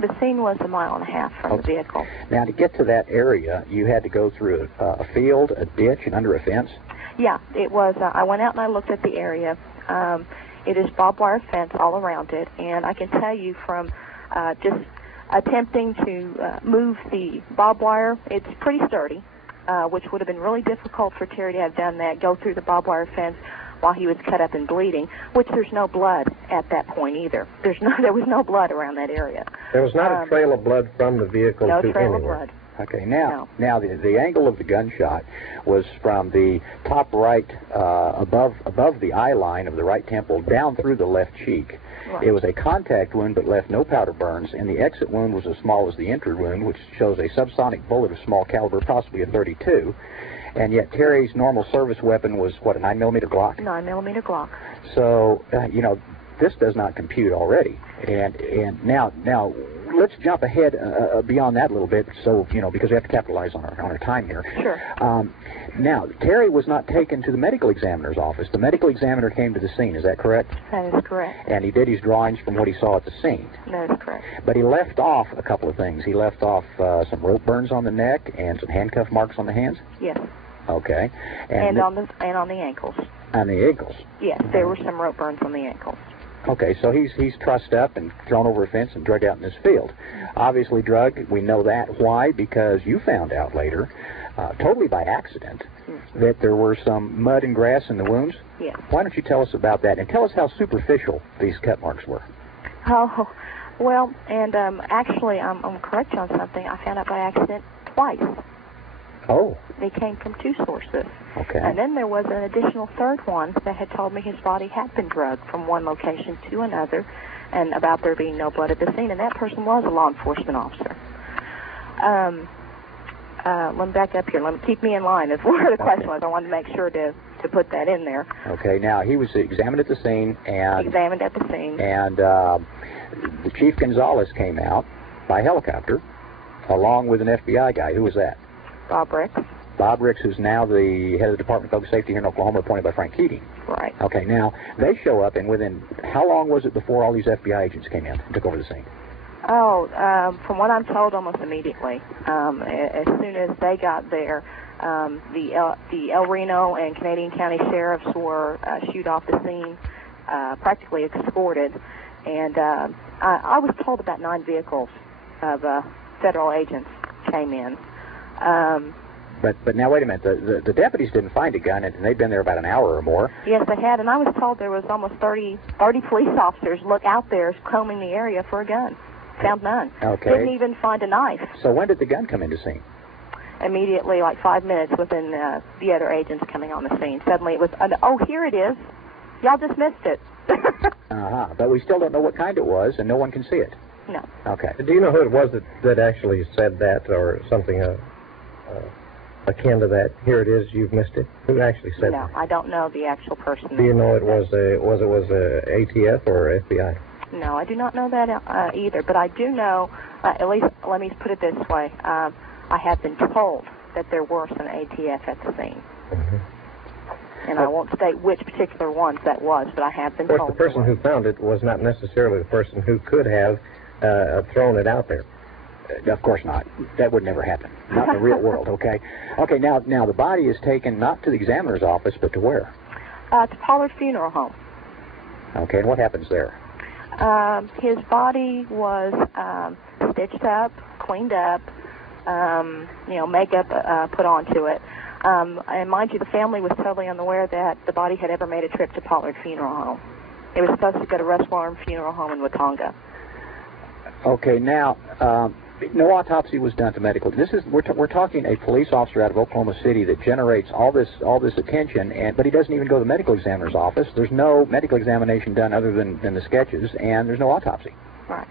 The scene was 1.5 miles from the vehicle. Now, to get to that area, you had to go through a field, a ditch, and under a fence? Yeah, it was. I went out and I looked at the area. It is barbed wire fence all around it, and I can tell you from just attempting to move the barbed wire, it's pretty sturdy, which would have been really difficult for Terry to have done that, go through the barbed wire fence while he was cut up and bleeding, which there's no blood at that point either. There was no blood around that area. There was not a trail of blood from the vehicle to anywhere. No trail of blood. Okay, now the angle of the gunshot was from the top right, above the eye line of the right temple, down through the left cheek. Right. It was a contact wound but left no powder burns, and the exit wound was as small as the entry wound, which shows a subsonic bullet of small caliber, possibly a .32. And yet Terry's normal service weapon was, what, a 9mm Glock? 9mm Glock. So, this does not compute already. And now let's jump ahead beyond that a little bit, so, because we have to capitalize on our time here. Sure. Now, Terry was not taken to the medical examiner's office. The medical examiner came to the scene, is that correct? That is correct. And he did his drawings from what he saw at the scene. That is correct. But he left off a couple of things. He left off some rope burns on the neck and some handcuff marks on the hands? Yes. Okay. And on the ankles. On the ankles? Yes, there were some rope burns on the ankles. Okay, so he's trussed up and thrown over a fence and dragged out in this field. Obviously drugged, we know that. Why? Because you found out later, totally by accident, that there were some mud and grass in the wounds. Yes. Why don't you tell us about that, and tell us how superficial these cut marks were. Oh, well, and actually, I'm correct on something. I found out by accident twice. Oh. They came from two sources. Okay. And then there was an additional third one that had told me his body had been drugged from one location to another, and about there being no blood at the scene, and that person was a law enforcement officer. Let me back up here. Let me keep me in line as where the question was. I wanted to make sure to put that in there. Okay, now he was examined at the scene, and the Chief Gonzalez came out by helicopter, along with an FBI guy. Who was that? Bob Ricks. Bob Ricks, who's now the head of the Department of Public Safety here in Oklahoma, appointed by Frank Keating. Right. Okay, now, they show up, and within, how long was it before all these FBI agents came in and took over the scene? Oh, from what I'm told, almost immediately. As soon as they got there, the El Reno and Canadian County sheriffs were shooed off the scene, practically escorted, and I was told about 9 vehicles of federal agents came in. But now, wait a minute. The deputies didn't find a gun, and they'd been there about an hour or more. Yes, they had, and I was told there was almost 30 police officers look out there combing the area for a gun. Found none. Okay. Didn't even find a knife. So when did the gun come into scene? Immediately, like 5 minutes within the other agents coming on the scene. Suddenly it was, oh, here it is. Y'all just missed it. Uh-huh. But we still don't know what kind it was, and no one can see it. No. Okay. Do you know who it was that actually said that, or something akin to that? Here it is, you've missed it. Who actually said that? No, I don't know the actual person. Do you know it was ATF or FBI? No, I do not know that either. But I do know, at least let me put it this way, I have been told that there were some ATF at the scene. Mm-hmm. And I won't state which particular ones that was, but I have been told. Of course, the person who found it was not necessarily the person who could have thrown it out there. Of course not. That would never happen. Not in the real world, okay? Okay, now the body is taken not to the examiner's office, but to where? To Pollard Funeral Home. Okay, and what happens there? His body was stitched up, cleaned up, makeup put onto it. And mind you, the family was totally unaware that the body had ever made a trip to Pollard Funeral Home. It was supposed to go to Russ Warren Funeral Home in Watonga. Okay, now, no autopsy was done to medical. We're talking a police officer out of Oklahoma City that generates all this attention, but he doesn't even go to the medical examiner's office. There's no medical examination done other than the sketches, and there's no autopsy. Right.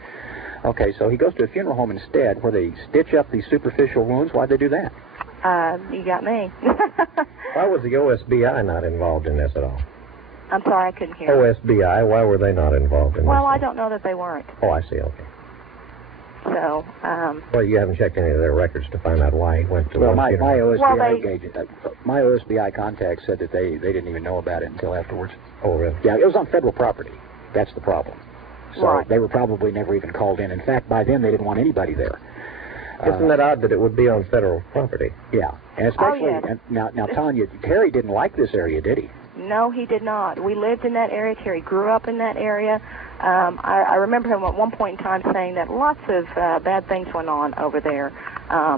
Okay, so he goes to a funeral home instead, where they stitch up these superficial wounds. Why'd they do that? You got me. Why was the OSBI not involved in this at all? I'm sorry, I couldn't hear. OSBI, why were they not involved in this? Well, I don't know that they weren't. Oh, I see, okay. So, well, you haven't checked any of their records to find out why he went to Well, one my OSBI agent, my OSBI contact said that they didn't even know about it until afterwards. Oh, really? Yeah, it was on federal property. That's the problem. So right. They were probably never even called in. In fact, by then they didn't want anybody there. Isn't that odd that it would be on federal property? Yeah, and especially yes. now, Tonya, Terry didn't like this area, did he? No, he did not. We lived in that area. Terry grew up in that area. I remember him at one point in time saying that lots of bad things went on over there.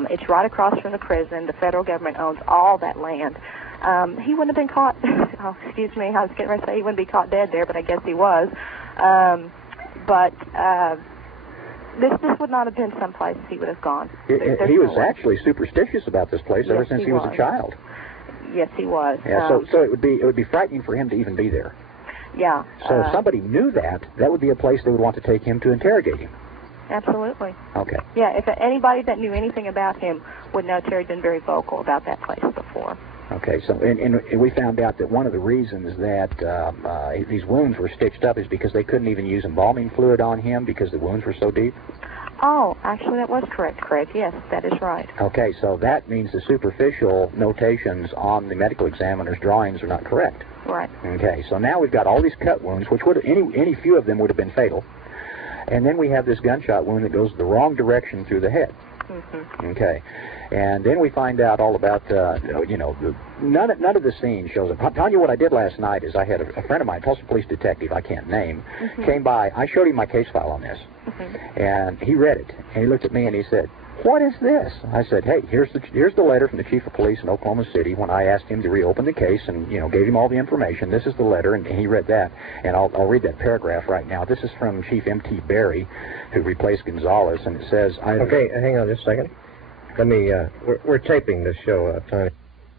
It's right across from the prison. The federal government owns all that land. He wouldn't have been caught. Oh, excuse me. I was getting ready to say he wouldn't be caught dead there, but I guess he was. This would not have been someplace he would have gone. He was actually superstitious about this place ever since he was a child. Yes, he was. Yeah, so it would be frightening for him to even be there. Yeah. So if somebody knew that would be a place they would want to take him to interrogate him. Absolutely. Okay. Yeah, if anybody that knew anything about him would know Terry'd been very vocal about that place before. Okay, so and we found out that one of the reasons that these wounds were stitched up is because they couldn't even use embalming fluid on him because the wounds were so deep. Oh, actually, that was correct, Craig. Yes, that is right. Okay, so that means the superficial notations on the medical examiner's drawings are not correct. Right. Okay, so now we've got all these cut wounds, which would any few of them would have been fatal, and then we have this gunshot wound that goes the wrong direction through the head. Mm-hmm. Okay, and then we find out all about none of the scene shows up. Tonya, what I did last night is I had a friend of mine, Tulsa police detective, I can't name, came by. I showed him my case file on this, and he read it, and he looked at me and he said, "What is this?" I said, "Hey, here's the letter from the chief of police in Oklahoma City when I asked him to reopen the case and gave him all the information. This is the letter," and he read that, and I'll read that paragraph right now. This is from Chief M.T. Berry, who replaced Gonzalez, and it says, "Okay, hang on just a second. Let me. We're taping this show, Tony."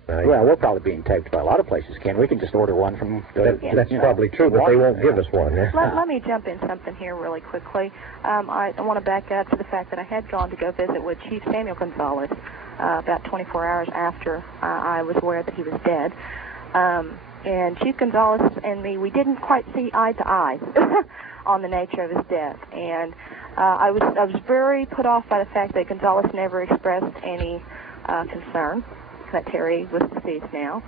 Well, we're probably being taped by a lot of places, Ken. We can just order one from... That's probably true, but they won't give us one. Yeah? Let me jump in something here really quickly. I want to back up to the fact that I had gone to go visit with Chief Samuel Gonzalez about 24 hours after I was aware that he was dead. And Chief Gonzalez and me, we didn't quite see eye to eye on the nature of his death. And I was very put off by the fact that Gonzalez never expressed any concern that Terry was deceased now.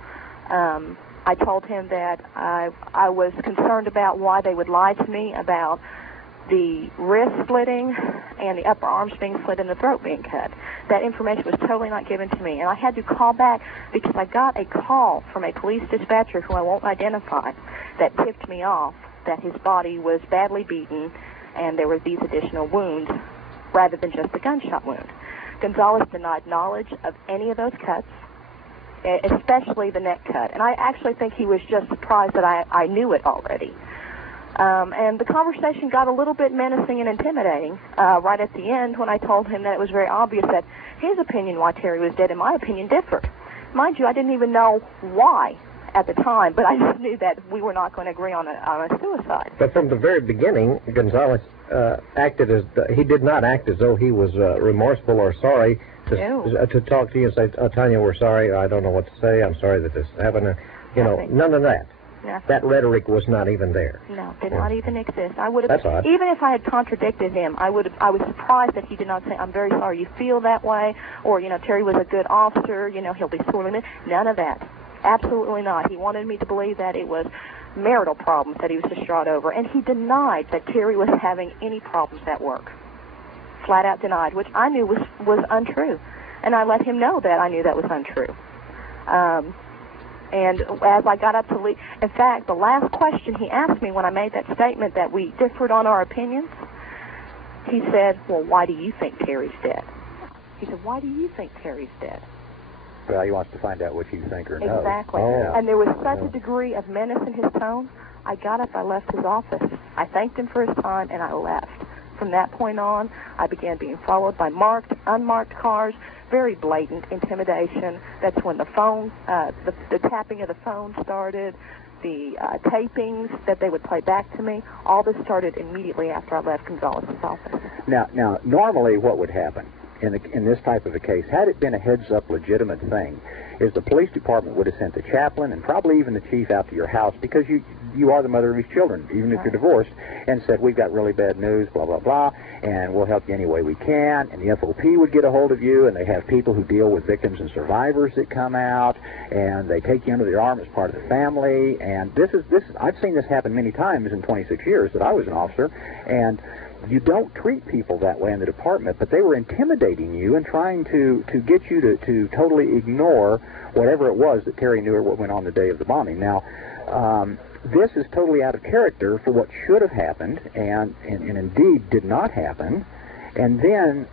I told him that I was concerned about why they would lie to me about the wrist splitting and the upper arms being slit and the throat being cut. That information was totally not given to me. And I had to call back because I got a call from a police dispatcher who I won't identify that tipped me off that his body was badly beaten and there were these additional wounds rather than just the gunshot wound. Gonzalez denied knowledge of any of those cuts, especially the neck cut. And I actually think he was just surprised that I knew it already. And the conversation got a little bit menacing and intimidating right at the end when I told him that it was very obvious that his opinion why Terry was dead and my opinion differed. Mind you, I didn't even know why at the time, but I just knew that we were not going to agree on a suicide. But from the very beginning, Gonzalez acted as he did not act as though he was remorseful or sorry to talk to you and say, "Tonya, we're sorry. I don't know what to say. I'm sorry that this happened." None of that. Nothing. That rhetoric was not even there. No, did not even exist. I would have. That's odd. Even if I had contradicted him, I was surprised that he did not say, "I'm very sorry you feel that way," or Terry was a good officer. He'll be swimming in. None of that. Absolutely not. He wanted me to believe that it was marital problems that he was distraught over, and he denied that Terry was having any problems at work. Flat out denied, which I knew was untrue, and I let him know that I knew that was untrue. And as I got up to leave, in fact, the last question he asked me when I made that statement that we differed on our opinions, he said, "Well, why do you think Terry's dead?" He said, why do you think Terry's dead? Well, he wants to find out what you think or know. Exactly. Oh. And there was such a degree of menace in his tone. I got up, I left his office. I thanked him for his time, and I left. From that point on, I began being followed by marked, unmarked cars, very blatant intimidation. That's when the phone, the tapping of the phone started, the tapings that they would play back to me. All this started immediately after I left Gonzalez's office. Now, normally what would happen in this type of a case, had it been a heads-up legitimate thing, is the police department would have sent the chaplain and probably even the chief out to your house, because you are the mother of his children, even if you're divorced, and said, we've got really bad news, blah, blah, blah, and we'll help you any way we can. And the FOP would get a hold of you, and they have people who deal with victims and survivors that come out, and they take you under their arm as part of the family. And this is I've seen this happen many times in 26 years that I was an officer, and you don't treat people that way in the department, but they were intimidating you and trying to get you to totally ignore whatever it was that Terry knew or what went on the day of the bombing. Now, this is totally out of character for what should have happened and indeed did not happen. And then,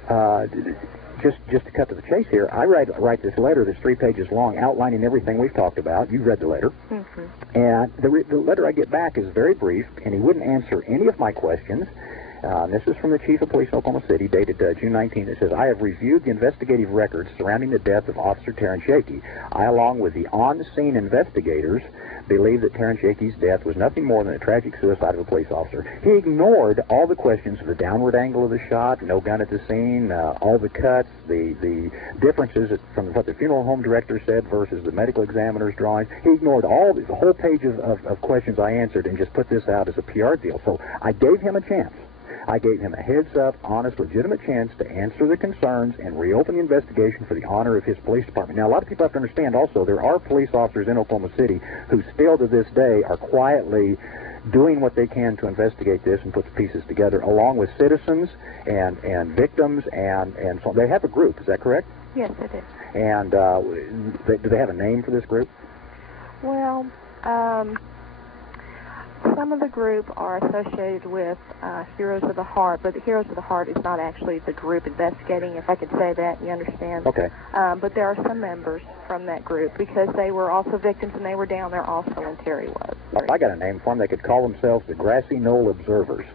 just to cut to the chase here, I write this letter that's 3 pages long outlining everything we've talked about. You've read the letter. Mm-hmm. And the letter I get back is very brief, and he wouldn't answer any of my questions. This is from the Chief of Police in Oklahoma City, dated June 19th. It says, I have reviewed the investigative records surrounding the death of Officer Terry Yeakey. I, along with the on-scene investigators, believe that Terry Yeakey's death was nothing more than a tragic suicide of a police officer. He ignored all the questions of the downward angle of the shot, no gun at the scene, all the cuts, the differences from what the funeral home director said versus the medical examiner's drawings. He ignored the whole page of questions I answered and just put this out as a PR deal. So I gave him a chance. I gave him a heads-up, honest, legitimate chance to answer the concerns and reopen the investigation for the honor of his police department. Now, a lot of people have to understand also there are police officers in Oklahoma City who still to this day are quietly doing what they can to investigate this and put the pieces together, along with citizens and victims and so on. They have a group, is that correct? Yes, it is. And do they have a name for this group? Well, some of the group are associated with Heroes of the Heart, but the Heroes of the Heart is not actually the group investigating, if I could say that, you understand? Okay. But there are some members from that group because they were also victims and they were down there also when Terry was. I got a name for them. They could call themselves the Grassy Knoll Observers.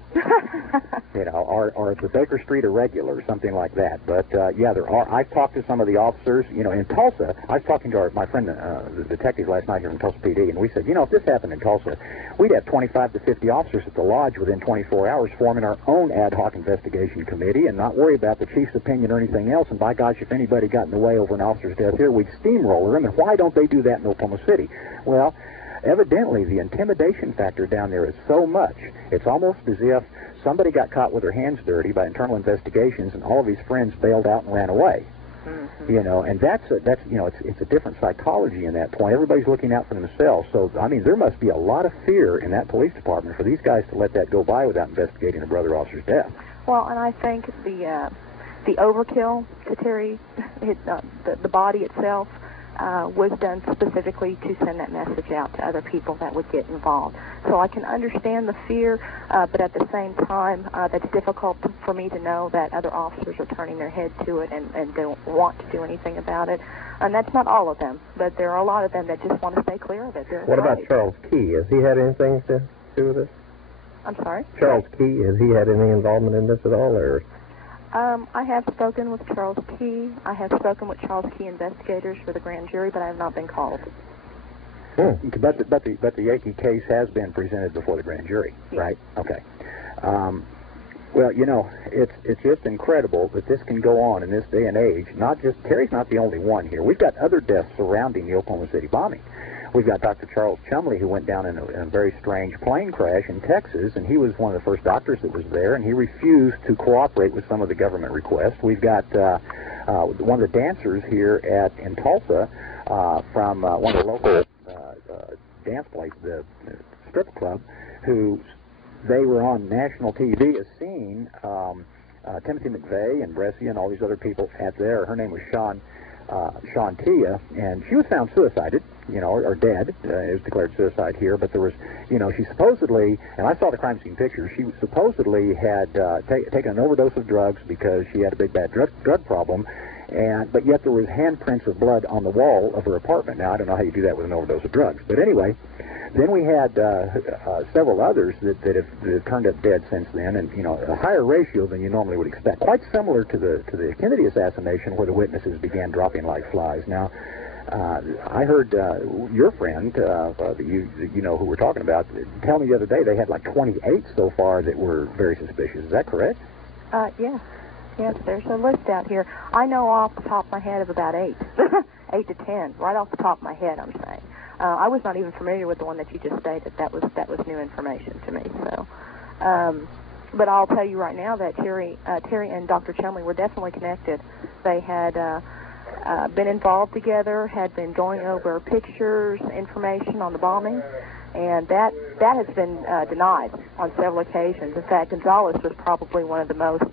Or the Baker Street Irregulars, something like that. But, yeah, there are. I've talked to some of the officers. In Tulsa, I was talking to my friend, the detective last night here from Tulsa PD, and we said, if this happened in Tulsa, we'd have 25 to 50 officers at the lodge within 24 hours forming our own ad hoc investigation committee and not worry about the chief's opinion or anything else. And by gosh, if anybody got in the way over an officer's death here, we'd steamroller him. And why don't they do that in Oklahoma City? Well, evidently, the intimidation factor down there is so much, it's almost as if somebody got caught with their hands dirty by internal investigations and all of his friends bailed out and ran away. Mm-hmm. And that's it's a different psychology in that point. Everybody's looking out for themselves. So, I mean, there must be a lot of fear in that police department for these guys to let that go by without investigating a brother officer's death. Well, and I think the overkill to Terry, the body itself, was done specifically to send that message out to other people that would get involved. So I can understand the fear, but at the same time, that's difficult for me to know that other officers are turning their head to it and don't want to do anything about it. And that's not all of them, but there are a lot of them that just want to stay clear of it. What about Charles Key? Has he had anything to do with this? I'm sorry? Charles Key, has he had any involvement in this at all, or? I have spoken with Charles Key. I have spoken with Charles Key investigators for the grand jury, but I have not been called. But the Yeakey case has been presented before the grand jury, yes. Right? Okay. Well, it's just incredible that this can go on in this day and age. Terry's not the only one here. We've got other deaths surrounding the Oklahoma City bombing. We've got Dr. Charles Chumley, who went down in a very strange plane crash in Texas, and he was one of the first doctors that was there, and he refused to cooperate with some of the government requests. We've got one of the dancers here in Tulsa from one of the local dance places, the strip club, who they were on national TV as seen Timothy McVeigh and Brescia and all these other people at there. Her name was Sean Tia, and she was found suicided. or dead. It was declared suicide here, but there was, she supposedly, and I saw the crime scene pictures, she supposedly had taken an overdose of drugs because she had a big bad drug problem, but yet there was handprints of blood on the wall of her apartment. Now, I don't know how you do that with an overdose of drugs, but anyway, then we had several others that have turned up dead since then, and a higher ratio than you normally would expect. Quite similar to the Kennedy assassination, where the witnesses began dropping like flies. Now, I heard your friend, who we're talking about, tell me the other day they had like 28 so far that were very suspicious. Is that correct? Yeah. Yes, there's a list out here. I know off the top of my head of about 8, 8 to 10, right off the top of my head, I'm saying. I was not even familiar with the one that you just stated. That was new information to me. So, but I'll tell you right now that Terry and Dr. Chumley were definitely connected. They had been involved together, had been going over pictures, information on the bombing, and that has been denied on several occasions. In fact, Gonzalez was probably one of the most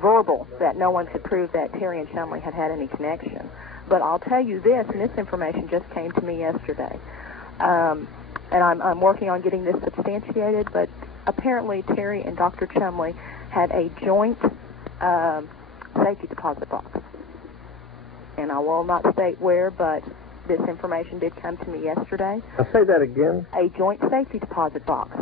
verbal that no one could prove that Terry and Chumley had any connection. But I'll tell you this, and this information just came to me yesterday, and I'm working on getting this substantiated, but apparently Terry and Dr. Chumley had a joint safety deposit box. And I will not state where, but this information did come to me yesterday. I'll say that again. A joint safety deposit box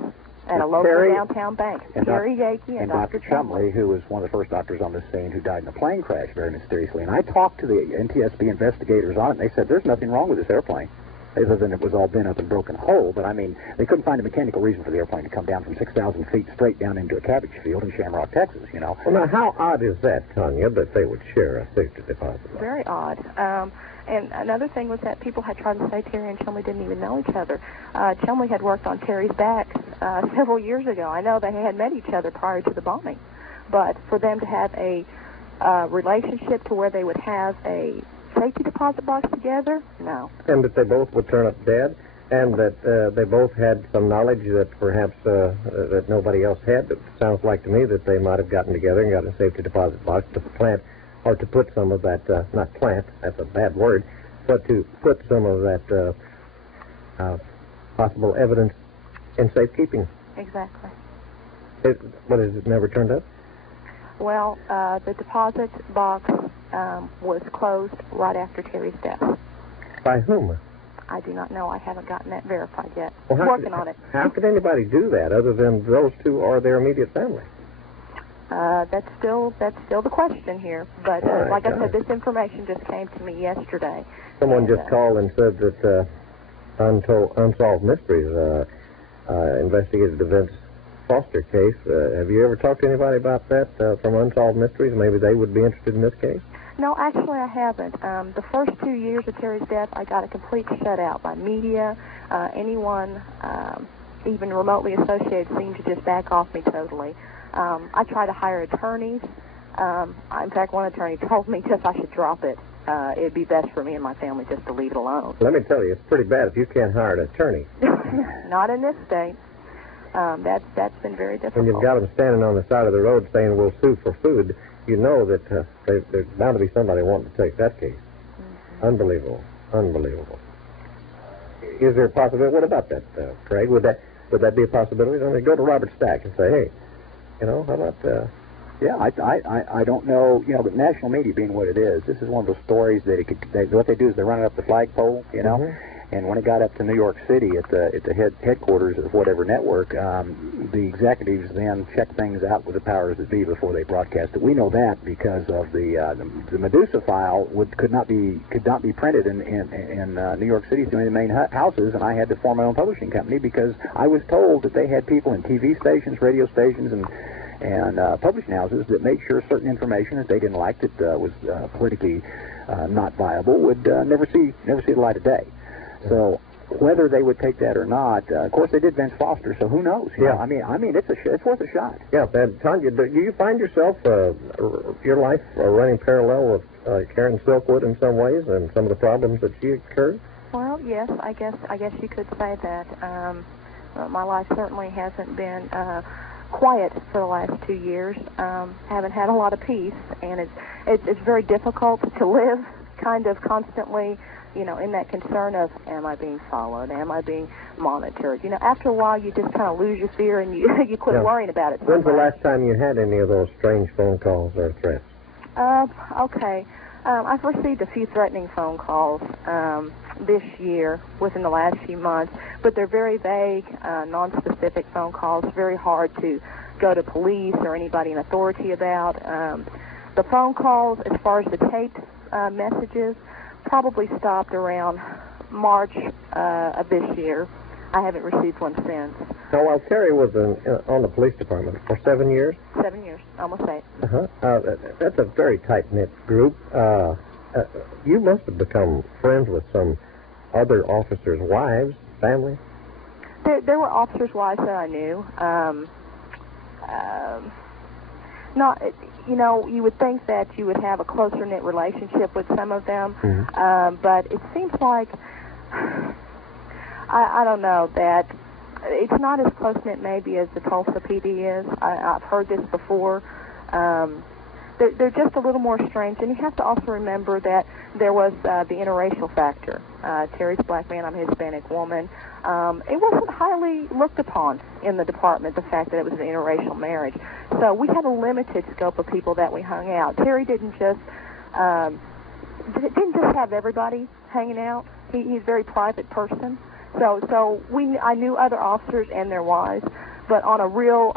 at a local downtown bank. Terry Yeakey and Dr. Chumley, who was one of the first doctors on the scene who died in a plane crash very mysteriously. And I talked to the NTSB investigators on it, and they said there's nothing wrong with this airplane, other than it was all bent up and broken whole. But, I mean, they couldn't find a mechanical reason for the airplane to come down from 6,000 feet straight down into a cabbage field in Shamrock, Texas, Well, now, how odd is that, Tonya, that they would share a safety deposit box? Very odd. And another thing was that people had tried to say Terry and Chumley didn't even know each other. Chumley had worked on Terry's back several years ago. I know they had met each other prior to the bombing. But for them to have a relationship to where they would have a safety deposit box together, no. And that they both would turn up dead, and that they both had some knowledge that perhaps that nobody else had. It sounds like to me that they might have gotten together and got a safety deposit box to plant, or to put some of that, not plant, that's a bad word, but to put some of that possible evidence in safekeeping. Exactly. What has it never turned up? Well, the deposit box was closed right after Terry's death. By whom? I do not know. I haven't gotten that verified yet. Well, working on it. How could anybody do that other than those two or their immediate family? That's still the question here. But like I said, this information just came to me yesterday. Someone just called and said that Unsolved Mysteries investigated the Vince Foster case. Have you ever talked to anybody about that from Unsolved Mysteries? Maybe they would be interested in this case? No, actually I haven't. The first 2 years of Terry's death, I got a complete shutout by media. Anyone even remotely associated seemed to just back off me totally. I tried to hire attorneys. In fact, one attorney told me just I should drop it. It'd be best for me and my family just to leave it alone. Let me tell you, it's pretty bad if you can't hire an attorney. Not in this state. That's been very difficult. When you've got them standing on the side of the road saying we'll sue for food, you know that there's bound to be somebody wanting to take that case. Mm-hmm. Unbelievable. Is there a possibility? What about that, Craig? Would that be a possibility? I mean, go to Robert Stack and say, hey, how about... Yeah, I don't know, but national media being what it is, this is one of those stories that what they do is they run it up the flagpole, Mm-hmm. And when it got up to New York City at the headquarters of whatever network, the executives then checked things out with the powers that be before they broadcast it. We know that because of the Medusa file could not be printed in New York City through any of the main houses, and I had to form my own publishing company because I was told that they had people in TV stations, radio stations, and publishing houses that made sure certain information that they didn't like that was politically not viable would never see the light of day. So whether they would take that or not, of course they did Vince Foster, so who knows? Yeah. I mean it's worth a shot. Yeah, and Tonya, do you find yourself your life running parallel with Karen Silkwood in some ways and some of the problems that she incurred? Well, yes, I guess you could say that. My life certainly hasn't been quiet for the last 2 years. Haven't had a lot of peace, and it's very difficult to live kind of constantly in that concern of, am I being followed? Am I being monitored? After a while, you just kind of lose your fear and you quit worrying about it. When's the last time you had any of those strange phone calls or threats? Okay. I've received a few threatening phone calls this year, within the last few months, but they're very vague, non-specific phone calls, very hard to go to police or anybody in authority about. The phone calls, as far as the taped messages, probably stopped around March of this year. I haven't received one since. Now, while Terry was on the police department for 7 years? 7 years, almost 8. That's a very tight-knit group. You must have become friends with some other officers' wives, families? There were officers' wives that I knew. Not, you would think that you would have a closer-knit relationship with some of them, but it seems like, I don't know, that it's not as close-knit maybe as the Tulsa PD is. I've heard this before. They're just a little more strange, and you have to also remember that there was the interracial factor. Terry's a black man, I'm a Hispanic woman. It wasn't highly looked upon in the department, the fact that it was an interracial marriage. So we had a limited scope of people that we hung out. Terry didn't just have everybody hanging out. He's a very private person. So I knew other officers and their wives, but on a real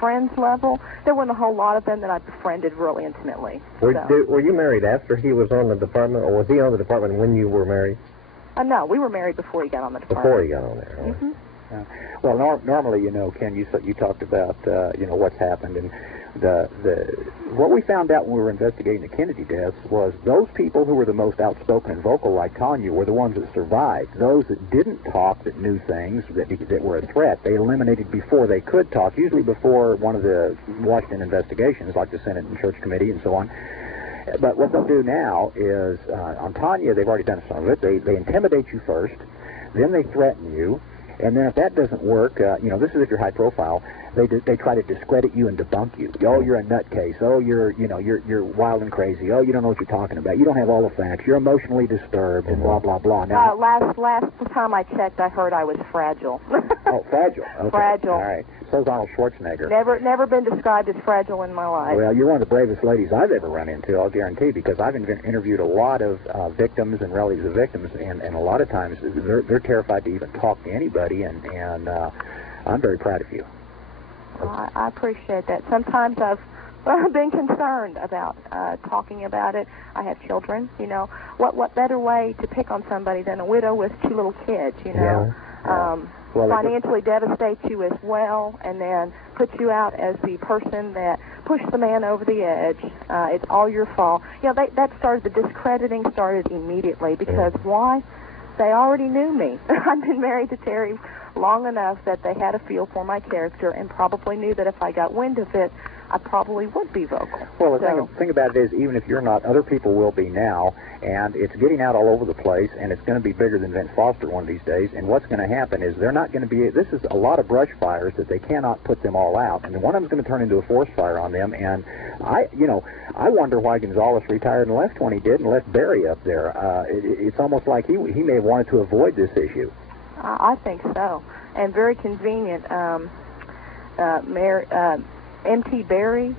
friends level, there weren't a whole lot of them that I befriended really intimately. Were you married after he was on the department, or was he on the department when you were married? No, we were married before he got on the department. Before he got on there. Right? Mm-hmm. Well, normally, Ken, you talked about what's happened, and what we found out when we were investigating the Kennedy deaths was those people who were the most outspoken and vocal, like Tonya, were the ones that survived. Those that didn't talk, that knew things that were a threat, they eliminated before they could talk, usually before one of the Washington investigations, like the Senate and Church Committee and so on. But what they'll do now is, on Tonya, they've already done some of it. They intimidate you first, then they threaten you, and then if that doesn't work, this is if you're high profile, they try to discredit you and debunk you. Oh, you're a nutcase. Oh, you're wild and crazy. Oh, you don't know what you're talking about. You don't have all the facts. You're emotionally disturbed and blah, blah, blah. Now, last time I checked, I heard I was fragile. Oh, fragile. Okay. Fragile. All right. So's Arnold Schwarzenegger. Never been described as fragile in my life. Well, you're one of the bravest ladies I've ever run into, I'll guarantee, because I've interviewed a lot of victims and relatives of victims, and a lot of times they're terrified to even talk to anybody, and I'm very proud of you. I appreciate that. Sometimes I've been concerned about talking about it. I have children, What better way to pick on somebody than a widow with 2 little kids, Yeah. Financially devastate you as well, and then put you out as the person that pushed the man over the edge. It's all your fault. The discrediting started immediately, because why? They already knew me. I've been married to Terry long enough that they had a feel for my character and probably knew that if I got wind of it, I probably would be vocal. Well, the thing about it is, even if you're not, other people will be now, and it's getting out all over the place, and it's going to be bigger than Vince Foster one of these days, and what's going to happen is they're not going to be, this is a lot of brush fires that they cannot put them all out, and one of them's going to turn into a forest fire on them, and I wonder why Gonzalez retired and left when he did and left Barry up there. It's almost like he may have wanted to avoid this issue. I think so, and very convenient. M.T. Barry,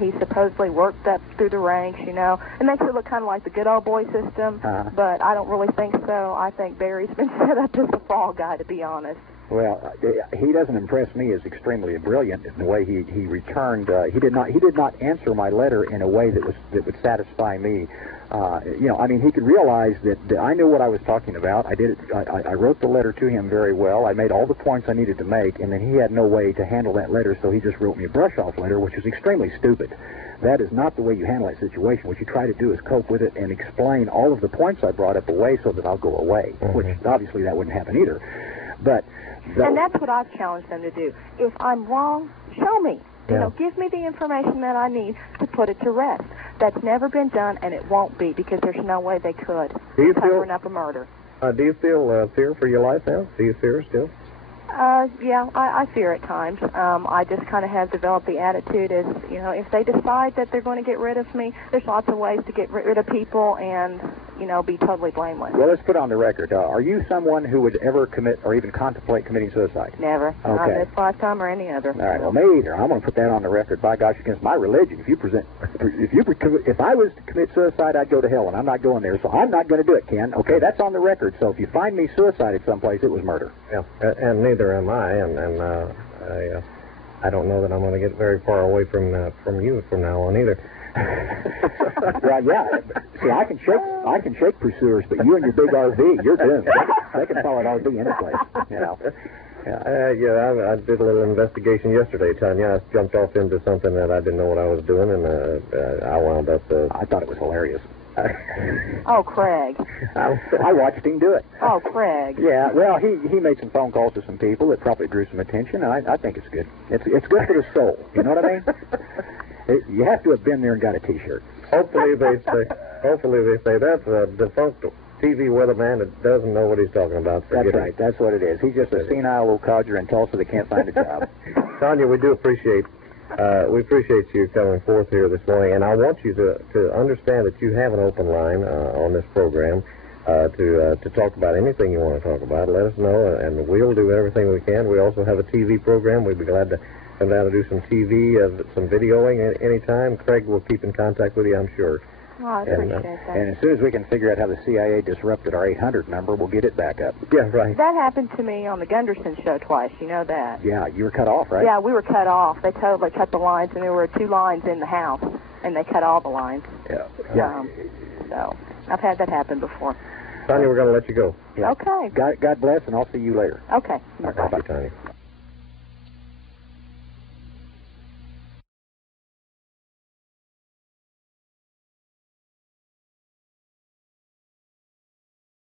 he supposedly worked up through the ranks, It makes it look kind of like the good old boy system, but I don't really think so. I think Barry's been set up as the fall guy, to be honest. Well, he doesn't impress me as extremely brilliant in the way he returned. He did not answer my letter in a way that would satisfy me. He could realize that I knew what I was talking about. I did it. I wrote the letter to him very well. I made all the points I needed to make, and then he had no way to handle that letter, so he just wrote me a brush-off letter, which is extremely stupid. That is not the way you handle that situation. What you try to do is cope with it and explain all of the points I brought up away so that I'll go away, which obviously that wouldn't happen either. But and that's what I've challenged them to do. If I'm wrong, show me. Give me the information that I need to put it to rest. That's never been done, and it won't be, because there's no way they could cover up a murder. Do you feel fear for your life now? Do you fear still? Yeah, I fear at times. I just kind of have developed the attitude as, if they decide that they're going to get rid of me, there's lots of ways to get rid of people, and, be totally blameless. Well, let's put on the record. Are you someone who would ever commit or even contemplate committing suicide? Never. Not Okay. this lifetime or any other. All right. Well, me either. I'm going to put that on the record. By gosh, against my religion. If I was to commit suicide, I'd go to hell, and I'm not going there. So I'm not going to do it, Ken. Okay, that's on the record. So if you find me suicided someplace, it was murder. Yeah, and neither am I, and I don't know that I'm going to get very far away from you from now on either. Well, yeah. See, I can shake pursuers, but you and your big RV, you're doomed. They can follow an RV any place, I did a little investigation yesterday, Tonya. I jumped off into something that I didn't know what I was doing, and I wound up... I thought it was hilarious. Oh, Craig. I watched him do it. Oh, Craig. Yeah, well, he made some phone calls to some people that probably drew some attention, and I think it's good. It's good for the soul. You know what I mean? You have to have been there and got a T-shirt. Hopefully they say that's a defunct TV weatherman that doesn't know what he's talking about. That's right. That's what it is. He's just a senile old codger in Tulsa that can't find a job. Tonya, we do appreciate you coming forth here this morning, and I want you to understand that you have an open line on this program to talk about anything you want to talk about. Let us know, and we'll do everything we can. We also have a TV program. We'd be glad to come down and do some TV, some videoing anytime. Craig will keep in contact with you, I'm sure. Oh, I appreciate that. And as soon as we can figure out how the CIA disrupted our 800 number, we'll get it back up. Yeah, right. That happened to me on the Gunderson show twice. You know that. Yeah, you were cut off, right? Yeah, we were cut off. They totally cut the lines, and there were 2 lines in the house, and they cut all the lines. Yeah. So I've had that happen before. Tonya, we're going to let you go. Yeah. Okay. God bless, and I'll see you later. Okay. Thank you, Tonya.